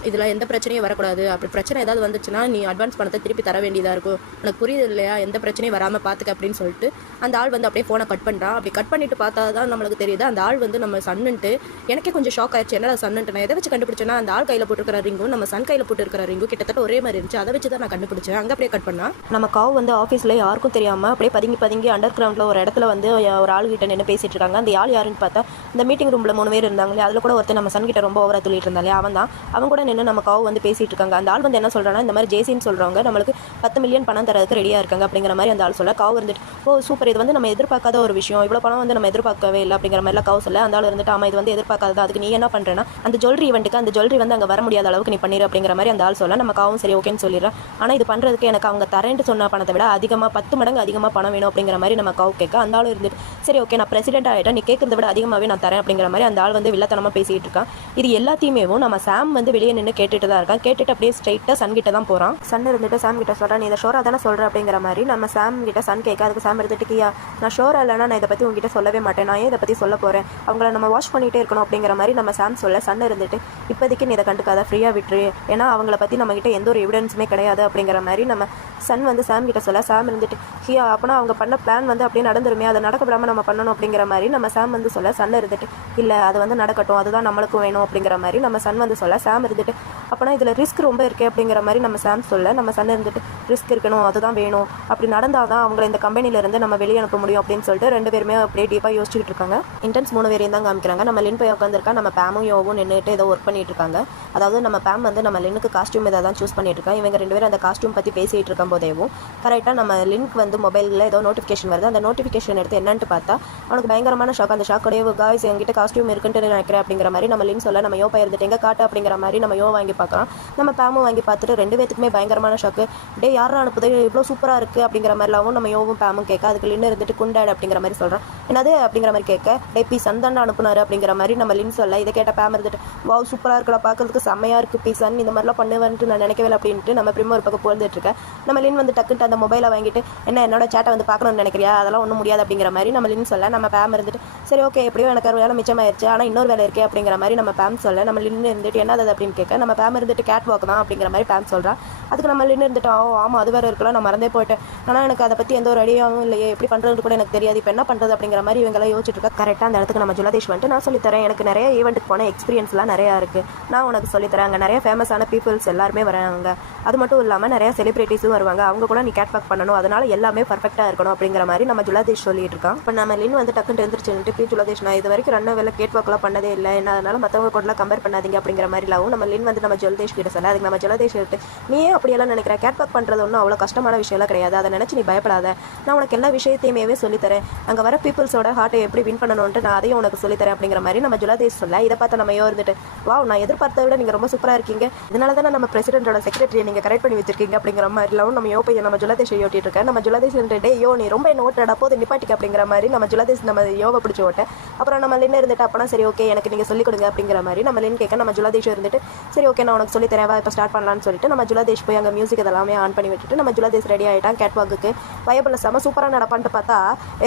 இதில் எந்த பிரச்சனையும் வரக்கூடாது, அப்படி பிரச்சனை ஏதாவது வந்துச்சுன்னா நீ அட்வான்ஸ் பணத்தை திருப்பி தர வேண்டியதாக இருக்கும், உனக்கு புரியுது இல்லையா, எந்த பிரச்சனையும் வராமல் பார்த்துக்க அப்படின்னு சொல்லிட்டு அந்த ஆள் வந்து அப்படியே ஃபோனை கட் பண்ணுறான். அப்படி கட் பண்ணிட்டு பார்த்தா தான் நம்மளுக்கு தெரியுது அந்த ஆள் வந்து நம்ம சன்னுன்ட்டு. எனக்கே கொஞ்சம் ஷாக் ஆயிடுச்சு, என்னடா சன்னுன்ட்டு. நான் எதை வச்சு கண்டுபிடிச்சேன்னா அந்த ஆள் கையில் போட்டுருக்கிற ரிங்கும் நம்ம சன் கையில் போட்டுருக்கிற ரிங்கும் கிட்டத்தட்ட ஒரே மாதிரி இருந்துச்சு, அதை வச்சு தான் நான் கண்டுபிடிச்சேன். அங்கே அப்படியே கட் பண்ணால் நம்ம காவு வந்து ஆஃபீஸில் யாருக்கும் தெரியாமல் அப்படியே பதுங்கி அண்டர் கிரவுண்டில் ஒரு இடத்துல வந்து ஒரு ஆள் கிட்ட நின்று பேசிட்டு இருக்காங்க. அந்த ஆள் யாருன்னு பார்த்தா இந்த மீட்டிங் ரூமில் 3 பேர் இருந்தாங்களே, அதில் கூட ஒருத்தர் நம்ம சன் கிட்ட ரொம்ப ஓவராக சொல்லிட்டு இருந்தாலே அவன் கூட நின்று நம்ம காவு வந்து பேசிட்டு இருக்காங்க. அந்த ஆள் வந்து என்ன சொல்றான்னா, இந்த மாதிரி ஜேசின்னு சொல்றவங்க நம்மளுக்கு 10 மில்லியன் பணம் தரதுக்கு ரெடியா இருக்காங்க அப்படிங்கிற மாதிரி அந்த ஆள் சொல்ல, காவு இருந்துட்டு ஓ சூப்பர், இது வந்து நம்ம எதிர்பார்க்காத ஒரு விஷயம், இவ்வளோ பணம் வந்து நம்ம எதிர்பார்க்கவே இல்லை அப்படிங்கிற மாதிரிலாம் காவு சொல்ல, அந்த ஆள் இருந்துட்டு ஆமா இது வந்து எதிர்பார்க்காதது, அதுக்கு நீ என்ன பண்றேன்னா அந்த ஜுவல்லரி ஈவெண்ட்டுக்கு அந்த ஜுவல்லரி வந்து அங்கே வர முடியாத அளவுக்கு நீ பண்ணிடு அப்படிங்கிற மாதிரி அந்த ஆள் சொல்ல, நம்ம காவும் சரி ஓகேன்னு சொல்லிடுறேன். ஆனால் இது பண்றதுக்கு எனக்கு அவங்க தரேன்ட்டு சொன்ன பணத்தை விட அதிகமாக 10 மடங்கு அதிகமாக பணம் வேணும் அப்படிங்கிற மாதிரி நம்ம காவு கேட்க, அந்த ஆள் இருந்துட்டு சரி ஓகே நான் பிரசிடென்ட் ஆகிட்டேன், நீ கேட்கறத விட அதிகமாகவே நான் தரேன் அப்படிங்கிற மாதிரி அந்த ஆள் வந்து வில்லத்தனமாக பேசிட்டு இருக்கான். இது எல்லாத்தையுமே நம்ம சாம் வந்து வெளியே நின்று கேட்டுட்டு தான் இருக்கான். கேட்டுட்டு அப்படியே ஸ்ட்ரைட்டாக சன் கிட்ட தான் போகிறான். சன் இருந்துட்டு சாம் கிட்ட சொல்கிறான், நீ இதை ஷோராக தானே சொல்கிற அப்படிங்கிற மாதிரி நம்ம சாம் கிட்ட சன் கேட்க, அதுக்கு சாம் இருந்துட்டு கியா நான் ஷோராக இல்லைனா நான் இதை பற்றி உங்ககிட்ட சொல்லவே மாட்டேன், நான் ஏன் இதை பற்றி சொல்ல போகிறேன், அவங்கள நம்ம வாஷ் பண்ணிகிட்டே இருக்கணும் அப்படிங்கிற மாதிரி நம்ம சாம் சொல்ல, சன் இருந்துட்டு இப்போதைக்கு நீ இதை கண்டுக்காத, ஃப்ரீயாக விட்டுரு, ஏன்னா அவங்கள பற்றி நம்மகிட்ட எந்த ஒரு எவிடன்ஸுமே கிடையாது அப்படிங்கிற மாதிரி நம்ம சன் வந்து சாம் கிட்ட சொல்ல, சாம் இருந்துட்டு ஹியா அப்போனா அவங்க பண்ண பிளான் வந்து அப்படியே நடந்துருமே, அதை நடக்க விடாமல் நம்ம பண்ணணும் அப்படிங்கிற மாதிரி நம்ம சாம் வந்து சொல்ல, சன் இருந்துட்டு இல்லை அது வந்து நடக்கட்டும், அதுதான் நம்மளுக்கும் வேணும் அப்படிங்கிற மாதிரி நம்ம சன் வந்து சொல்ல, சாம் இருந்துட்டு அப்போனா இதில் ரிஸ்க் ரொம்ப இருக்கே அப்படிங்கிற மாதிரி நம்ம சாம் சொல்ல, நம்ம சன் இருந்துட்டு ரிஸ்க் இருக்கணும், அதுதான் வேணும், அப்படி நடந்தால் தான் அவங்கள இந்த கம்பெனிலேருந்து நம்ம வெளியே அனுப்ப முடியும் அப்படின்னு சொல்லிட்டு 2 பேருமே அப்படியே டீப்பாக யோசிச்சுட்டு இருக்காங்க. இன்டென்ஸ் 3 பேரையும் தான் காமிக்கிறாங்க. நம்ம லின் போய் உட்காந்துருக்கா, நம்ம பேமும் யோவும் நின்றுட்டு ஏதோ ஒர்க் பண்ணிட்டு இருக்காங்க. அதாவது நம்ம பேம் வந்து நம்ம லினுக்கு காஸ்டியூம் இதை தான் சூஸ் பண்ணிட்டு இருக்காங்க. இவங்க 2 பேரும் அந்த காஸ்டியூம் பற்றி பேசிகிட்டு இருக்கும் போதேவும் கரெக்டாக நம்ம லிங்க் வந்து மொபைலில் ஏதோ நோட்டிஃபிகேஷன் வருது. அந்த நோட்டிஃபிகேஷன் எடுத்து என்னன்ட்டு பார்த்தா அவனுக்கு பயங்கரமான ஷாக். அந்த ஷாக்கோடைய காய்ஸ் என்கிட்ட காஸ்டியூம் இருக்குன்ட்டு நினைக்கிறேன் அப்படிங்கிற மாதிரி நம்ம லின் சொல்ல, நம்ம யோ பயிருந்துட்டு எங்கே காட்டு அப்படிங்கிற மாதிரி நம்ம யோ வாங்கி பார்க்குறோம். நம்ம பேமும் வாங்கி பார்த்துட்டு 2 பேத்துக்குமே பயங்கரமான ஷாக்கு. டே யாரும் அனுப்புது இவ்வளோ சூப்பராக இருக்குது அப்படிங்கிற மாதிரிலாவும் நம்ம யோவும் பேமும் கேட்க, அதுக்கு லின் இருந்துட்டு குண்டாடு அப்படிங்கிற மாதிரி சொல்கிறான். என்னது அப்படிங்கிற மாதிரி கேட்க, டே பீஸ் சந்தாண்டா அனுப்புனாரு அப்படிங்கிற மாதிரி நம்ம லின் சொல்ல, இதை கேட்ட பேம் இருந்துட்டு வாவ் சூப்பராக இருக்கல, பார்க்கறதுக்கு செம்மையாக இருக்குது பீஸ் சன், இந்த மாதிரிலாம் பண்ணுவேன்ட்டு நான் நினைக்கவே அப்படின்ட்டு நம்ம பிரிமோ ஒரு பக்கம் போந்துட்டு இருக்கேன். நம்ம லின் வந்து டக்குன்ட்டு அந்த மொபைலை வாங்கிட்டு என்னோட சேட்டை வந்து பார்க்கணும்னு நினைக்கிறியா, அதெல்லாம் ஒன்றும் முடியாது அப்படிங்கிற மாதிரி நம்ம லின் சொல்ல, நம்ம பேம் இருந்துட்டு சரி ஓகே எப்படியோ எனக்கு ஒரு வேலை மிச்சமாயிருச்சு, ஆனால் இன்னொரு வேலை இருக்கே அப்படிங்கிற மாதிரி நம்ம பேம் சொல்ல, நம்ம லின் இருந்துட்டு என்னது அப்படின்னு கேட்க, நம்ம பேம் இருந்துட்டு கேட் வாக் தான் அப்படிங்கிற மாதிரி பேம் சொல்கிறான். அதுக்கு நம்ம லின் இருந்துட்டு ஆமாம் அது வேறு இருக்கலாம், நான் மறந்தே போயிட்டேன், ஆனால் எனக்கு அதை பற்றி எந்த ஒரு ஐடியாவும் இல்லையே, எப்படி பண்ணுறது கூட எனக்கு தெரியாது, இப்போ என்ன பண்ணுறது அப்படிங்கிற மாதிரி இவங்கெல்லாம் யோசிச்சுட்டு இருக்கா. கரெக்டாக அந்த இடத்துக்கு நம்ம ஜுலதேஷ் வந்துட்டு நான் சொல்லித்தரேன், எனக்கு நிறைய ஈவெண்ட்டுக்கு போன எக்ஸ்பீரியன்ஸ்லாம் நிறையா இருக்குது, நான் உனக்கு சொல்லித்தரேன், அங்கே நிறைய ஃபேமஸான பீப்புள்ஸ் எல்லாருமே வராங்க, அது மட்டும் இல்லாமல் நிறைய செலிபிரிட்டிஸும் வருவாங்க, அவங்க கூட நீ கேட் வாக் பண்ணணும், அதனால் எல்லாமே பர்ஃபெக்டாக இருக்கணும் அப்படிங்கிற மாதிரி நம்ம ஜுலதேஷ் சொல்லிட்டு இருக்கான். இப்போ நம்ம லின் வந்து டக்குன்னு எழுந்திரிச்சுட்டு பி ஜுலதேஷ் நான் இது வரைக்கும் ரன் வேலை கேட் வாக்லாம் பண்ணதே இல்லை, என்ன அதனால மற்றவங்க கூடலாம் கம்பேர் பண்ணாதீங்க அப்படிங்கிற மாதிரிலாவும் நம்ம லின் வந்து நம்ம ஜுலதேஷ் கிட்ட சொல்ல, அதுக்கு நம்ம ஜுலதேஷ் கிட்ட நீ ஏன் அப்படியெல்லாம் நினைக்கிற, கேட் வாக் பண்ணுறது ஒன்றும் அவ்வளோ கஷ்டமான விஷயம்லாம் கிடையாது, அதை நினச்சி நீ பயப்படாத, நான் உனக்கு எல்லா விஷயத்தையுமே சொல்லித்தரேன், அங்கே வர பீப்புள்ஸோட ஹார்ட்டை எப்படி வின் பண்ணணும்ட்டு நான் அதையும் உனக்கு சொல்லித்தரேன் அப்படிங்கிற மாதிரி நம்ம ஜுலதேஷ் சொல்ல, இதை பார்த்து நம்ம இருந்துட்டு வாவ் நான் எதிர்பார்த்த விட நீங்கள் ரொம்ப சூப்பராக இருக்கீங்க, இதனால தானே நம்ம பிரசிடென்ட்டோட செக்ரட்டரியை நீங்கள் கரெக்ட் பண்ணி வச்சிருக்கீங்க அப்படிங்கிற மாதிரிலாம் நம்ம யோபையை நம்ம ஜுலதேஷ் ஓட்டிட்டு இருக்கேன். நம்ம ஜுலதேஷ் டே யோ நீ ரொம்ப என்ன ஓட்டடா போது நிப்பாட்டிக்க அப்படிங்கிற மாதிரி நம்ம ஜுலதேஷ் நம்ம யோவை பிடிச்சி ஓட்ட, அப்புறம் நம்ம லின் இருந்துட்டு அப்போனா சரி ஓகே எனக்கு நீங்கள் சொல்லிக் கொடுங்க அப்படிங்கிற மாதிரி நம்ம லின் கேட்க, நம்ம ஜுலதேஷ் இருந்துட்டு சரி ஓகே நான் உனக்கு சொல்லி தரேன் இப்போ ஸ்டார்ட் பண்ணலான்னு சொல்லிட்டு நம்ம ஜுலதேஷ் போய் அங்கே மியூசிக் இதெல்லாமே ஆன் பண்ணி விட்டுட்டு நம்ம ஜுலதேஷ் ரெடி ஆகிட்டான் கேட் வாக்குக்கு. பயப்பில் செம சூப்பராக நடப்பான்ட்டு பார்த்தா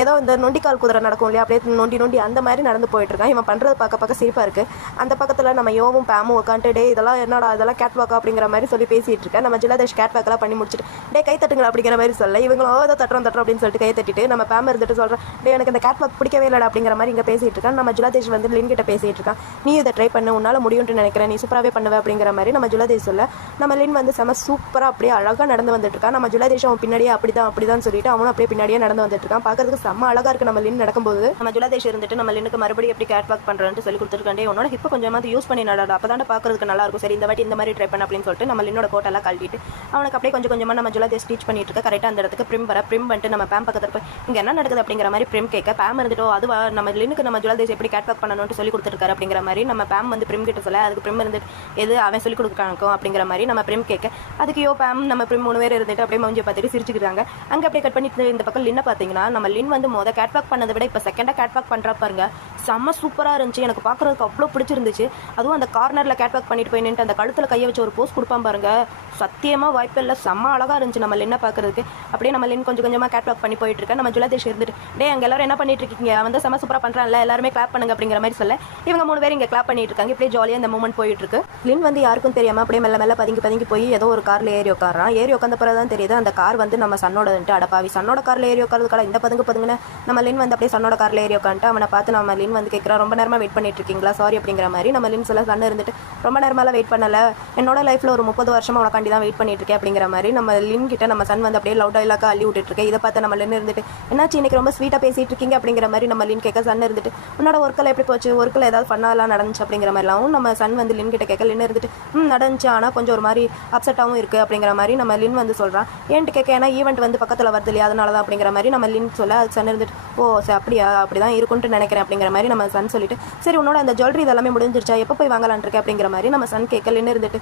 ஏதோ இந்த நொண்டிக்கால் குதிரை நடக்கும் இல்லையா, அப்படியே நொண்டி அந்த மாதிரி நடந்து போயிட்டு இருக்கான். இவன் பண்ணுறது பார்க்க சிரிப்பாக இருக்குது. அந்த பக்கத்தில் நம்ம யோவும் பேமும் உட்காந்துட்டு டே இதெல்லாம் என்னடா இதெல்லாம் கேட் வாக்கா அப்படிங்கிற மாதிரி சொல்லி பேசிகிட்டு இருக்கேன். நம்ம ஜுலதேஷ் கேட் வாக்கெல்லாம் பண்ணி முடிச்சுட்டு டே கை தட்டுங்களா அப்படிங்கிற மாதிரி சொல்ல, இவங்களும் ஏதோ தட்டுறோம் அப்படின்னு சொல்லிட்டு கை தட்டிட்டு நம்ம பேம் இருந்துட்டு சொல்கிறேன் டே எனக்கு இந்த கேட் வாக் பிடிக்கவே இல்லை அப்படிங்கிற மாதிரி இங்கே பேசிகிட்டு இருக்கான். நம்ம ஜுலதேஷ் வந்து லின் கிட்ட பேசிகிட்டு இருக்கான், நீ இதை ட்ரை பண்ண உன்னால் முடியும்னு நினைக்கிறேன், நீ சூப்பராகவே பண்ணுவேன் அப்படிங்கிற மாதிரி நம்ம ஜுலதேஷ் சொல்ல, நம்ம லின் வந்து செம சூப்பராக அப்படியே அழகாக நடந்து வந்துட்டு இருக்கான். நம்ம ஜுலதேஷ் அவன் பின்னாடியே அப்படிதான் சொல்லிட்டு அவனும் அப்படியே பின்னாடியே நடந்து வந்துட்டு இருக்கான். பார்க்கறதுக்கு செம்ம அழகாக இருக்குது நம்ம லின் நடக்கும்போது. நம்ம ஜுலதேஷ் இருந்துட்டு நம்ம லினுக்கு மறுபடியும் எப்படி கேட் வாக் பண்ணுறேன்னு சொல்லி கொடுத்துருக்காண்டே, உன்னோட இப்போ கொஞ்சமாவது யூஸ் பண்ணி நடடா, அப்போ தான் பார்க்கறதுக்கு நல்லா இருக்கும், சரி இந்த வாட்டி இந்த மாதிரி ட்ரை பண்ண அப்படின்னு சொல்லிட்டு நம்ம லின்னோட கோட்டெல்லாம் கழட்டிட்டு அவனுக்கு அப்படியே கொஞ்சமாக நம்ம ஜுலதேஷ் ஸ்டிச் பண்ணிட்டு இருக்க. கரெக்டாக அந்த இடத்துக்கு பிரிம் பண்ணிட்டு நம்ம பேம் பக்கத்தில் போய் இங்கே என்ன நடக்குது அப்படிங்கிற மாதிரி பிரிம் கேட்க, பேம் இருந்துட்டோ அதுவா நம்ம லினுக்கு நம்ம ஜுலதேஷ் எப்படி கேட் வாக் பண்ணணும்னு சொல்லி கொடுத்துருக்காரு அப்படிங்கிற மாதிரி நம்ம பேம் வந்து பிரிம் கிட்ட சொல்ல, அதுக்கு பிரிம் இருந்துட்டு எது அவன் சொல்லி கொடுக்குறானுக்கும் அப்படிங்கிற மாதிரி நம்ம பிரிம் கேட்க, அதுக்கு யோ பேம் நம்ம பிரிம் 3 பேர் இருந்துட்டு அப்படியே மஞ்சள் பார்த்துட்டு சிரிச்சுக்கிறாங்க. அங்கே அப்படியே கட் பண்ணிட்டு இந்த பக்கம் லின்னை பார்த்தீங்கன்னா நம்ம லின் வந்து கேட் வாக் பண்ணதை விட இப்போ செகண்டாக கேட் வாக் பண்ணுறா பாருங்க, செம்ம சூப்பராக இருந்துச்சு, எனக்கு பார்க்குறதுக்கு அவ்வளோ பிடிச்சிருந்துச்சு. அதுவும் அந்த கார்னரில் கேட் வாக் பண்ணிட்டு போய் நின்று அந்த கழுத்தில் கையை வச்சு ஒரு போஸ் கொடுப்பான் பாருங்க, சத்தியமாக வாய்ப்பு இல்லை, செம்ம அழகாக இருந்துச்சு நம்ம லின்னை பார்க்குறதுக்கு. அப்படியே நம்ம லின் கொஞ்சமாக கேட் வாக் பண்ணி போயிட்டு இருக்கேன். நம்ம ஜுலதேஷ் இருந்துட்டு டே அங்கே எல்லாரும் என்ன பண்ணிட்டு இருக்கீங்க, வந்து செம்ம சூப்பராக பண்ணுறான்ல எல்லாருமே கிளாப் பண்ணுங்க அப்படிங்கிற மாதிரி சொல்ல, இவங்க 3 பேர் இங்கே கிளாப் பண்ணிட்டு இருக்காங்க. இப்படியே ஜாலியாக இந்த மூமெண்ட் போயிட்டு இருக்கு. லின் வந்து யாருக்கும் தெரியாமல் அப்படியே மெல்ல பதுங்கி போய் ஏதோ ஒரு காரில் ஏறி உட்காந்த பிறகு தான் தெரியுது அந்த கார் வந்து நம்ம சன்னோடன்ட்டு, அடப்பாவி சன்னோட காரில் ஏறி உட்காரதுக்காக இந்த பதுங்குன்னு நம்ம லின் வந்து அப்படியே சன்னோட காரில் ஏறி உட்காந்துட்டு அவனை பார்த்து நம்ம லின் வந்து கேட்குறா, ரொம்ப நேரமாக வெயிட் பண்ணிட்டு இருக்கீங்களா, சாரி அப்படிங்கிற மாதிரி நம்ம லின் சொல்ல, சன்னு இருந்துட்டு ரொம்ப நேரமெல்லாம் வெயிட் பண்ணல, என்னோட லைஃப்பில் ஒரு 30 வருஷமாக உனக்காண்டி தான் வெயிட் பண்ணிட்டு இருக்கேன் அப்படிங்கிற மாதிரி நம்ம லின் கிட்ட நம்ம சன் வந்து அப்படியே லவுட் டைலாக அள்ளி விட்டுட்டு இருக்கேன். இதை பார்த்து நம்ம லின் இருந்துட்டு என்னாச்சு இன்னைக்கு ரொம்ப ஸ்வீட்டாக பேசிட்டு இருக்கீங்க அப்படிங்கிற மாதிரி நம்ம லின் கேட்க, சன் இருந்துட்டு உன்னோட ஒர்க்கில் எப்படி போச்சு, ஒர்க்கில் ஏதாவது பண்ணலாம் நடந்துச்சு அப்படிங்கிற மாதிரிலாம் நம்ம சன் வந்து லின் கிட்ட கேட்க, லின் இருந்துட்டு நடந்துச்சு ஆனால் கொஞ்சம் ஒரு மாதிரி அப்செட்டாகவும் இருக்குது அப்படிங்கிற மாதிரி நம்ம லின் வந்து சொல்கிறான். ஏன்ட்டு கேட்க, ஏன்னா ஈவெண்ட் வந்து பக்கத்தில் வருது இல்லையா அதனால தான் அப்படிங்கிற மாதிரி நம்ம லின் சொல்ல, அது சன் இருந்துட்டு ஓ சரி அப்படியா அப்படி தான் இருக்குன்ட்டு நினைக்கிறேன் அப்படிங்கிற மாதிரி நம்ம சன் சொல்லிட்டு, சரி உன்னோட அந்த ஜுவல்லரி இதெல்லாமே முடிஞ்சிருச்சா, எப்போ போய் வாங்கலான் இருக்கேன் அப்படிங்கிற மாதிரி நம்ம சன் கேட்க, லின் இருந்துட்டு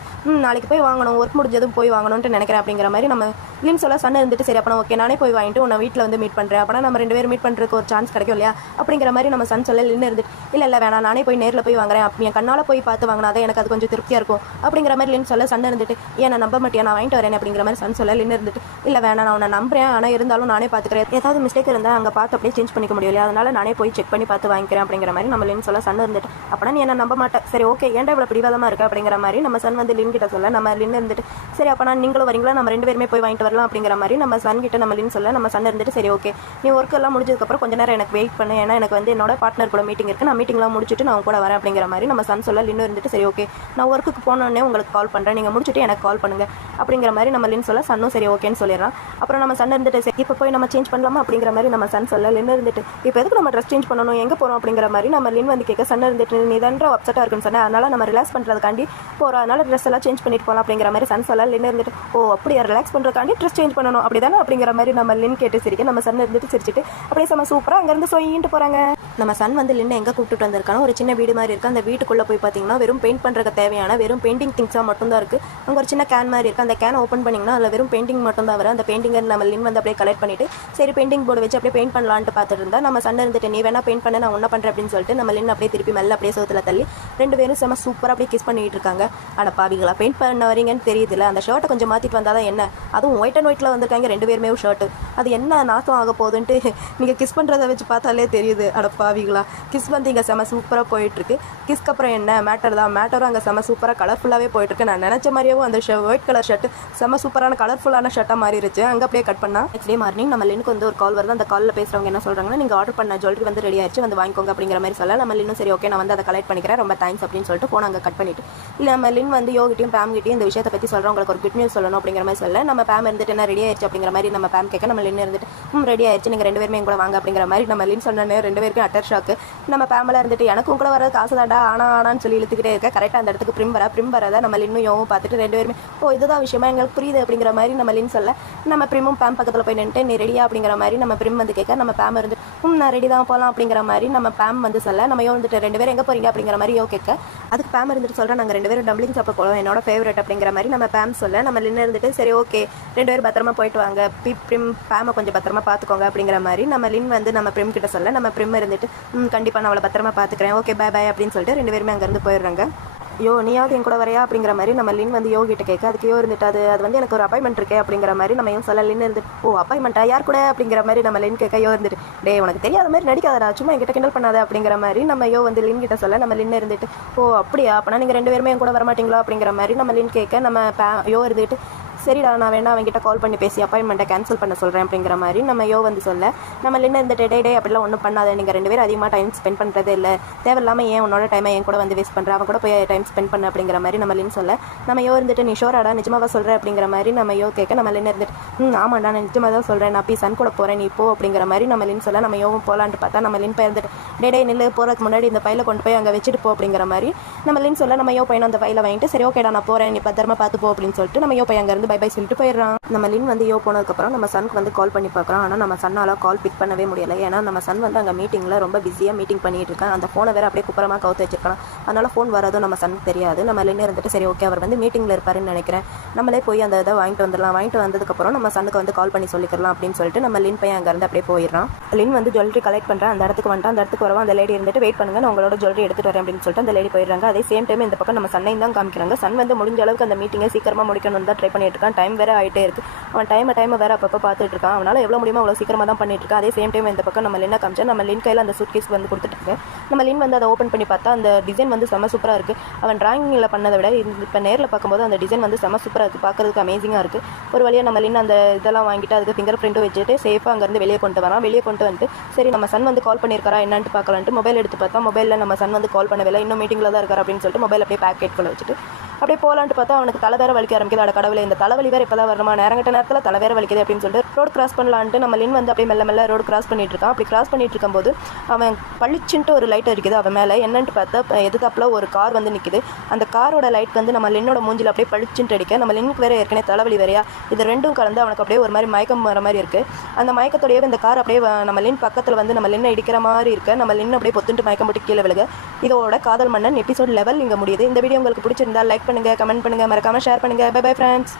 நாளைக்கு போய் வாங்கணும், ஒர்க் முடிஞ்சதும் போய் வாங்கணும்னு நினைக்கிறேன் அப்படிங்கிற மாதிரி நம்ம லின் சொல்ல, சன் இருந்துட்டு சரி அப்போ ஓகே நானே போய் வாங்கிட்டு உன்னை வீட்டில் வந்து மீட் பண்ணுறேன், அப்போனா நம்ம 2 பேரும் மீட் பண்ணுறதுக்கு ஒரு சான்ஸ் கிடைக்கும் இல்லையா அப்படிங்கிற மாதிரி நம்ம சன் சொல்ல, லின் இருந்துட்டு இல்லை வேணாம் நானே போய் நேரில் போய் வாங்குறேன், என் கண்ணால் போய் பார்த்து வாங்கினா தான் எனக்கு அது கொஞ்சம் திருப்தியாக இருக்கும் அப்படிங்கிற மாதிரி லின் சொல்ல சன் இருந்துட்டு ஏன் நான் நம்ப மாட்டியா நான் வாங்கிட்டு வரேன் அப்படிங்கிற மாதிரி சன் சொல்ல லின் இருந்துட்டு இல்லை வேணாம் நான் உன்னை நம்புறேன் ஆனால் இருந்தாலும் நானே பார்த்துக்கிறேன் ஏதாவது மிஸ்டேக் இருந்தால் அங்கே பார்த்து அப்படியே சேஞ்ச் பண்ணிக்க முடியல அதனால நானே போய் செக் பண்ணி பார்த்து வாங்கிக்கிறேன் அப்படிங்கிற மாதிரி நம்ம லின் சொல்ல சன் இருந்துட்டு அப்படின்னா நீ என்ன நம்ப மாட்டேன் சரி ஓகே ஏன்டா இவ்வளோ பிடிவாதமாக இருக்கு அப்படிங்கிற மாதிரி நம்ம சன் வந்து லின் கிட்ட சொல்ல நம்ம லின் இருந்துட்டு சரி அப்போ நீங்களும் வரீங்களா நம்ம 2 பேருமே போய் வாங்கிட்டு வரலாம் அப்படிங்கிற மாதிரி நம்ம சன் கிட்ட நம்ம லின் சொல்ல நம்ம சன் இருந்துட்டு சரி ஓகே நீ ஒர்க் எல்லாம் முடிஞ்சதுக்கப்புறம் கொஞ்ச நேரம் எனக்கு வெயிட் பண்ணு ஏன்னா எனக்கு வந்து என்னோட பார்ட்னர் கூட மீட்டிங் இருக்குது நான் மீட்டிங்லாம் முடிச்சுட்டு நான் கூட வரேன் அப்படிங்கிற மாதிரி நம்ம சன் சொல்ல லின் இருந்துட்டு சரி ஓகே நான் ஒர்க்குக்கு போனோடனே உங்களுக்கு கால் பண்ணுறேன் நீங்கள் முடிச்சுட்டு எனக்கு கால் பண்ணுங்க அப்படிங்கிற மாதிரி நம்ம லின் சொல்ல சன்னும் சரி ஓகேன்னு சொல்லிடுறான் அப்புறம் நம்ம சன் இருந்துட்டு சரி இப்போ போய் நம்ம சேஞ்ச் பண்ணலாமா அப்படிங்கிற மாதிரி நம்ம சன் சொல்ல லின் இருந்துட்டு இப்போ எதுக்கு நம்ம ட்ரெஸ் சேஞ்ச் பண்ணணும் எங்கே போகிறோம் அப்படிங்கிற மாதிரி நம்ம லின் வந்து கேட்க சன் இருந்துட்டு நீ தான் அப்செட்டாக இருக்குன்னு சொன்னேன் அதனால நம்ம ரிலாக்ஸ் பண்ணுறதுக்காண்டி போகிறோம் அதனால ட்ரெஸ் எல்லாம் சேஞ்ச் பண்ணிட்டு போகலாம் அப்படிங்கிற மாதிரி சன் சொல்ல லின் இருந்துட்டு ஓ அப்படியா ரிலாக்ஸ் பண்ணுறதுக்காண்டி ட்ரெஸ் சேஞ்ச் பண்ணணும் அப்படி தானே அப்படிங்கிற மாதிரி நம்ம லின் கேட்டு சிரிக்க நம்ம சன் இருந்துட்டு சிரிச்சிட்டு அப்படியே செம்ம சூப்பராக அங்கேருந்து சொயின்ட்டு போகிறாங்க நம்ம சன் வந்து லின்னை எங்கே கூப்பிட்டு வந்திருக்கானோ ஒரு சின்ன வீடு மாதிரி இருக்குது அந்த வீட்டுக்குள்ளே போய் பார்த்தீங்கன்னா வெறும் பெயிண்ட் பண்ணுறதுக்கு தேவையான வெறும் பெயிண்டிங் திங்ஸாக மட்டும்தான் இருக்குது அங்கே ஒரு சின்ன கேன் மாதிரி இருக்குது அந்த கேன் ஓப்பன் பண்ணிங்கன்னா அதில் வெறும் பெயிண்டிங் மட்டும் தான் வரும் அந்த பெயிண்டிங்கை நம்ம லின் வந்து அப்படியே கலெக்ட் பண்ணிட்டு சரி பெயிண்டிங் போர்டு வச்சு அப்படியே பெயிண்ட் பண்ணலான்ட்டு பார்த்துட்டு இருந்தா நம்ம சண்டை இருந்துட்டு நீ வேணா பெயிண்ட் பண்ண நான் ஒன்றை பண்ணுறேன் அப்படின்னு சொல்லிட்டு நம்ம லின் அப்படியே திருப்பி மெல்ல அப்படியே சோத்துல தள்ளி 2 பேரும் செம்ம சூப்பராக அப்படியே கிஸ் பண்ணிட்டு இருக்காங்க ஆனால் பாவிகளா பெயிண்ட் பண்ண வரீங்கன்னு தெரியுதுல அந்த ஷர்ட்டை கொஞ்சம் மாற்றிட்டு வந்தால் தான் என்ன அதுவும் ஒயிட் அண்ட் ஒயிட்டில் வந்திருக்காங்க 2 பேருமே ஷர்ட்டு அது என்ன நாசம் ஆக போகுதுன்ட்டு நீங்கள் கிஸ் பண்ணுறதை வச்சு பார்த்தாலே தெரியுது அட பாவிகளா கிஸ் வந்து இங்கே செம்ம சூப்பராக போயிட்டுருக்கு கிஸ்க்கு அப்புறம் என்ன மேட்டர் தான் மேட்டரும் அங்கே செம்ம சூப்பராக கலர்ஃபுல்லாகவே போயிட்டுருக்கு நான் நினச்ச மாதிரியும் அந்த ஒயிட் கலர் ஷர்ட்டு செம்ம சூப்பரான கலர்ஃபுல்லான ஷர்ட்டாக மாறிடுச்சு அங்கே அப்படியே கட் பண்ணால் நெக்ஸ்ட் டே மார்னிங் நம்ம லினுக்கு வந்து ஒரு கால் வருது அந்த காலில் பேசுகிறவங்க என்ன சொல்கிறாங்கன்னா நீங்கள் ஆர்டர் பண்ண ஜுவல்லரி வந்து ரெடி ஆயிடுச்சு வந்து வாங்கிக்கோங்க அப்படிங்கிற மாதிரி சொல்ல நம்ம லின்னும் சரி ஓகே நான் வந்து அதை கலெக்ட் பண்ணிக்கிறேன் ரொம்ப தேங்க்ஸ் அப்படின்னு சொல்லிட்டு ஃபோன் அங்கே கட் பண்ணிட்டு இல்லை நம்ம லின் வந்து யோகிட்டையும் பேம் கிட்டையும் இந்த விஷயத்தை பற்றி சொல்கிறோம் உங்களுக்கு ஒரு குட் நியூஸ் சொல்லணும் அப்படிங்கிற மாதிரி சொல்ல நம்ம பேம் இருந்துட்டு என்ன ரெடி ஆயிடுச்சு அப்படிங்கிற மாதிரி நம்ம பேம் கேட்க நம்ம லின் இருந்துட்டு ரெடி ஆயிடுச்சு நீங்கள் 2 பேருமே கூட வாங்க அப்படிங்கிற மாதிரி நம்ம லின் சொன்னே 2 பேருக்கும் அட்டர் ஷாக்கு நம்ம பேமெல்லாம் இருந்துட்டு எனக்கும் கூட வர காசு தாண்டா ஆனான்னு சொல்லி இழுத்துக்கிட்டே இருக்க கரெக்டாக அந்த இடத்துக்கு பிரிம் வரதை நம்ம லின்னும் யோவும் பார்த்துட்டு 2 பேருமே ஓ இதுதான் விஷயமா எங்களுக்கு புரியுது அப்படிங்கிற மாதிரி நம்ம லின் சொல்ல நம்ம பிரிமும் பேம் பக்கத்தில் போய் நின்றுட்டு நீ ரெடியா அப்படிங்கிற மாதிரி நம்ம பிரிம் வந்து கேட்க நம்ம பேம் இருந்து நான் ரெடி தான் போகலாம் அப்படிங்கிற மாதிரி நம்ம பேம் வந்து சொல்ல நம்ம யோ வந்துட்டு 2 பேரும் எங்கே போகிறீங்க அப்படிங்கிற மாதிரி யோ கேட்க அதுக்கு பேம் இருந்துட்டு சொல்கிறேன் நாங்கள் 2 பேரும் டம்ப்ளிங் சாப்பிட போகிறோம் என்னோட ஃபேவரட் அப்படிங்கிற மாதிரி நம்ம பேம் சொல்ல நம்ம லின்னு இருந்துட்டு சரி ஓகே 2 பேரும் பத்திரமா போயிட்டு வாங்க பிரிம் பேமை கொஞ்சம் பத்திரமா பார்த்துக்கோங்க அப்படிங்கிற மாதிரி நம்ம லின் வந்து நம்ம பிரிம் கிட்ட சொல்ல நம்ம பிரிம் இருந்துட்டு கண்டிப்பாக நான் அவளை பத்திரமா பார்த்துக்கிறேன் ஓகே பை பை அப்படின்னு சொல்லிட்டு 2 பேருமே அங்கேருந்து போயிடுறாங்க யோ நீயாவது என் கூட வரையா அப்படிங்கிற மாதிரி நம்ம லின் வந்து யோ கிட்ட கேட்க அதுக்கு யோ இருந்துட்டு அது வந்து எனக்கு ஒரு அப்பாயின்மெண்ட் இருக்கே அப்படிங்கிற மாதிரி நம்ம யும் சொல்ல லின் இருந்துட்டு ஓ அப்பாயின்மெண்ட்டா யார் கூட அப்படிங்கிற மாதிரி நம்ம லின் கேட்க யோ இருந்துட்டு டே உனக்கு தெரியாத மாதிரி நடிக்காதடா சும்மா என்கிட்ட கிண்டல் பண்ணாத அப்படிங்கிற மாதிரி நம்ம யோ வந்து லின் கிட்ட சொல்ல நம்ம லின் இருந்துட்டு ஓ அப்படியா அப்போனா நீங்கள் 2 பேருமே என் கூட வரமாட்டீங்களா அப்படிங்கிற மாதிரி நம்ம லின் கேட்க நம்ம யோ இருந்துட்டு சரிடா நான் வேணா அவங்ககிட்ட கால் பண்ணி பேசி அப்பாயின்மெண்ட்டை கேன்சல் பண்ண சொல்கிறேன் அப்படிங்கிற மாதிரி நம்ம யோ வந்து சொல்ல நம்ம லின்ன இந்த டே அப்படிலாம் ஒன்றும் பண்ணாத நீங்கள் 2 பேரும் அதிகமாக டைம் ஸ்பெண்ட் பண்ணுறதே இல்லை தேவையில்லாமல் ஏன் உன்னோட டைமை என் கூட வந்து வேஸ்ட் பண்ணுற அவன் கூட போய் டைம் ஸ்பெண்ட் பண்ண அப்படிங்கிற மாதிரி நம்ம லின் சொல்ல நம்ம யோ இருந்துட்டு நீ ஷோராடா நிஜமாக சொல்கிறேன் அப்படிங்கிற மாதிரி நம்ம யோ கேட்க நம்ம லின் இருந்துட்டு ஆமாண்டா நான் நிஜமாக தான் சொல்கிறேன் நான் சன் கூட போகிறேன் நீ போ அப்படிங்கிற மாதிரி நம்ம லின் சொல்ல நம்ம யோவும் போகலான்ட்டு பார்த்தா நம்ம லின் போய் இருந்துட்டு டே நில்லு போகிறதுக்கு முன்னாடி இந்த ஃபைலை கொண்டு போய் அங்கே வச்சுட்டு போ அப்படிங்கிற மாதிரி நம்ம லின் சொல்ல நம்ம யோ பையன் அந்த ஃபைலை வாங்கிட்டு சரி ஓகேடா நான் போகிறேன் நீ பத்திரமா பார்த்து போ அப்படின்னு சொல்லிட்டு நம்ம யோ பையன் அங்கேருந்து பை பை சொல்லிட்டு போயிடுறான் நம்ம லின் வந்து யோ போனதுக்கப்புறம் நம்ம சனுக்கு வந்து கால் பண்ணி பார்க்குறோம் ஆனால் நம்ம சன்னால் கால் பிக் பண்ணவே முடியலை ஏன்னா நம்ம சன் வந்து அங்கே மீட்டிங்கில் ரொம்ப பிஸியாக மீட்டிங் பண்ணிட்டு இருக்கான் அந்த ஃபோனை வேறு அப்படியே குப்பரமாக கவுத்து வச்சிருக்கான் அதனால் ஃபோன் வரதும் நம்ம சனுக்கு தெரியாது நம்ம லின் இருந்துட்டு சரி ஓகே அவர் வந்து மீட்டிங்கில் இருப்பாருன்னு நினைக்கிறேன் நம்மளே போய் அந்த இதை வாங்கிட்டு வந்துடலாம் வாங்கிட்டு வந்ததுக்கப்புறம் நம்ம சனுக்கு வந்து கால் பண்ணி சொல்லிக்கலாம் அப்படின்னு சொல்லிட்டு நம்ம லின் பையன் அங்கேருந்து அப்படியே போயிடுறான் லின் வந்து ஜுவல்லரி கலெக்ட் பண்ணுறேன் அந்த இடத்துக்கு வந்துட்டு அந்த இடத்துக்கு வரவும் அந்த லேடி இருந்துட்டு வெயிட் பண்ணுங்க நான் உங்களோட ஜுவல்லரி எடுத்துகிட்டு வரேன் அப்படின்னு சொல்லிட்டு அந்த லேடி போயிடுறாங்க அதே சேம் டைம் இந்த பக்கம் நம்ம சன்னையும் தான் காமிக்கிறாங்க சன் வந்து முடிஞ்ச அளவுக்கு அந்த மீட்டிங்கை சீக்கிரமாக முடிக்கணும்னு தான் ட்ரை பண்ணிட்டு இருக்கான் டைம் வேறு ஆகிட்டே இருக்கு அவன் டைமை வேறு அப்பப்போ பார்த்துட்டு இருக்கான் அவனால் எவ்வளோ முடியுமோ அவ்வளோ சீக்கிரமாக தான் பண்ணிட்டு இருக்கான் அதே சேம் டைம் இந்த பக்கம் நம்ம லின்னை காமிச்சா நம்ம லின் கையில் அந்த சூட் கேஸ் வந்து கொடுத்துட்டு நம்ம லின் வந்து அதை ஓப்பன் பண்ணி பார்த்தா அந்த டிசைன் வந்து செம்ம சூப்பராக இருக்குது அவன் டிராயிங்கில் பண்ணதை விட இப்போ நேரில் பார்க்கும்போது அந்த டிசைன் வந்து செம்ம சூப்பராக இருக்குது பார்க்கறதுக்கு அமேசிங்காக இருக்குது ஒரு வழியாக நம்ம லின் அந்த இதெல்லாம் வாங்கிட்டு அதுக்கு ஃபிங்கர் பிரிண்ட்டும் வச்சுட்டு சேஃபாக அங்கேருந்து வெளியே கொண்டு வரான் வெளியே கொண்டு வந்துட்டு சரி நம்ம சன் வந்து கால் பண்ணியிருக்காரா என்னன்ட்டு பார்க்கலான்ட்டு மொபைல் எடுத்து பார்த்தா மொபைலில் நம்ம சன் வந்து கால் பண்ணவில்லை இன்னும் மீட்டிங்கில் தான் இருக்கார் அப்படின்னு சொல்லிட்டு மொபைல் அப்படியே பேக்கெட்டுக்குள்ள வச்சுட்டு அப்படியே போகலான்ட்டு பார்த்தா அவனுக்கு தலை வேற வலிக்க ஆரம்பிக்குது அட கடவுளே இந்த தலைவலி வேறு இப்போ தான் வரணுமா நேரங்கட்ட நேரத்தில் தலை வேற வலிக்குது அப்படின்னு சொல்லிட்டு ரோடு கிராஸ் பண்ணலான்ட்டு நம்ம லின் வந்து அப்படியே மெல்ல ரோடு கிராஸ் பண்ணிட்டு இருக்கான் அப்படி கிராஸ் பண்ணிட்டு இருக்கும்போது அவன் பளிச்சுன்ட்டு ஒரு லைட் இருக்குது அவன் மேலே என்னன்ட்டு பார்த்தா எதுக்காப்புல ஒரு கார் வந்து நிற்குது அந்த காரோட லைட் வந்து நம்ம லின்னோட மூஞ்சில் அப்படியே பளிச்சுன்ட்டு அடிக்க நம்ம லின்னுக்கு வேற ஏற்கனவே தலைவலி வேறையா இது ரெண்டும் கலந்து அவனுக்கு அப்படியே ஒரு மாதிரி மயக்கம் வர மாதிரி இருக்குது அந்த மயக்கத்தோடையே இந்த கார் அப்படியே நம்ம லின் பக்கத்தில் வந்து நம்ம லின்னை இடிக்கிற மாதிரி இருக்குது நம்ம லின் அப்படியே பொத்துட்டு மயக்கம் போட்டு கீழே விழுக இதோட காதல் மன்னன் எபிசோட் லெவல் இங்கே முடியுது இந்த வீடியோ உங்களுக்கு பிடிச்சிருந்தா லைக் பண்ணுங்கள் கமெண்ட் பண்ணுங்கள் மறக்காமல் ஷேர் பண்ணுங்கள் பை பை ஃப்ரெண்ட்ஸ்.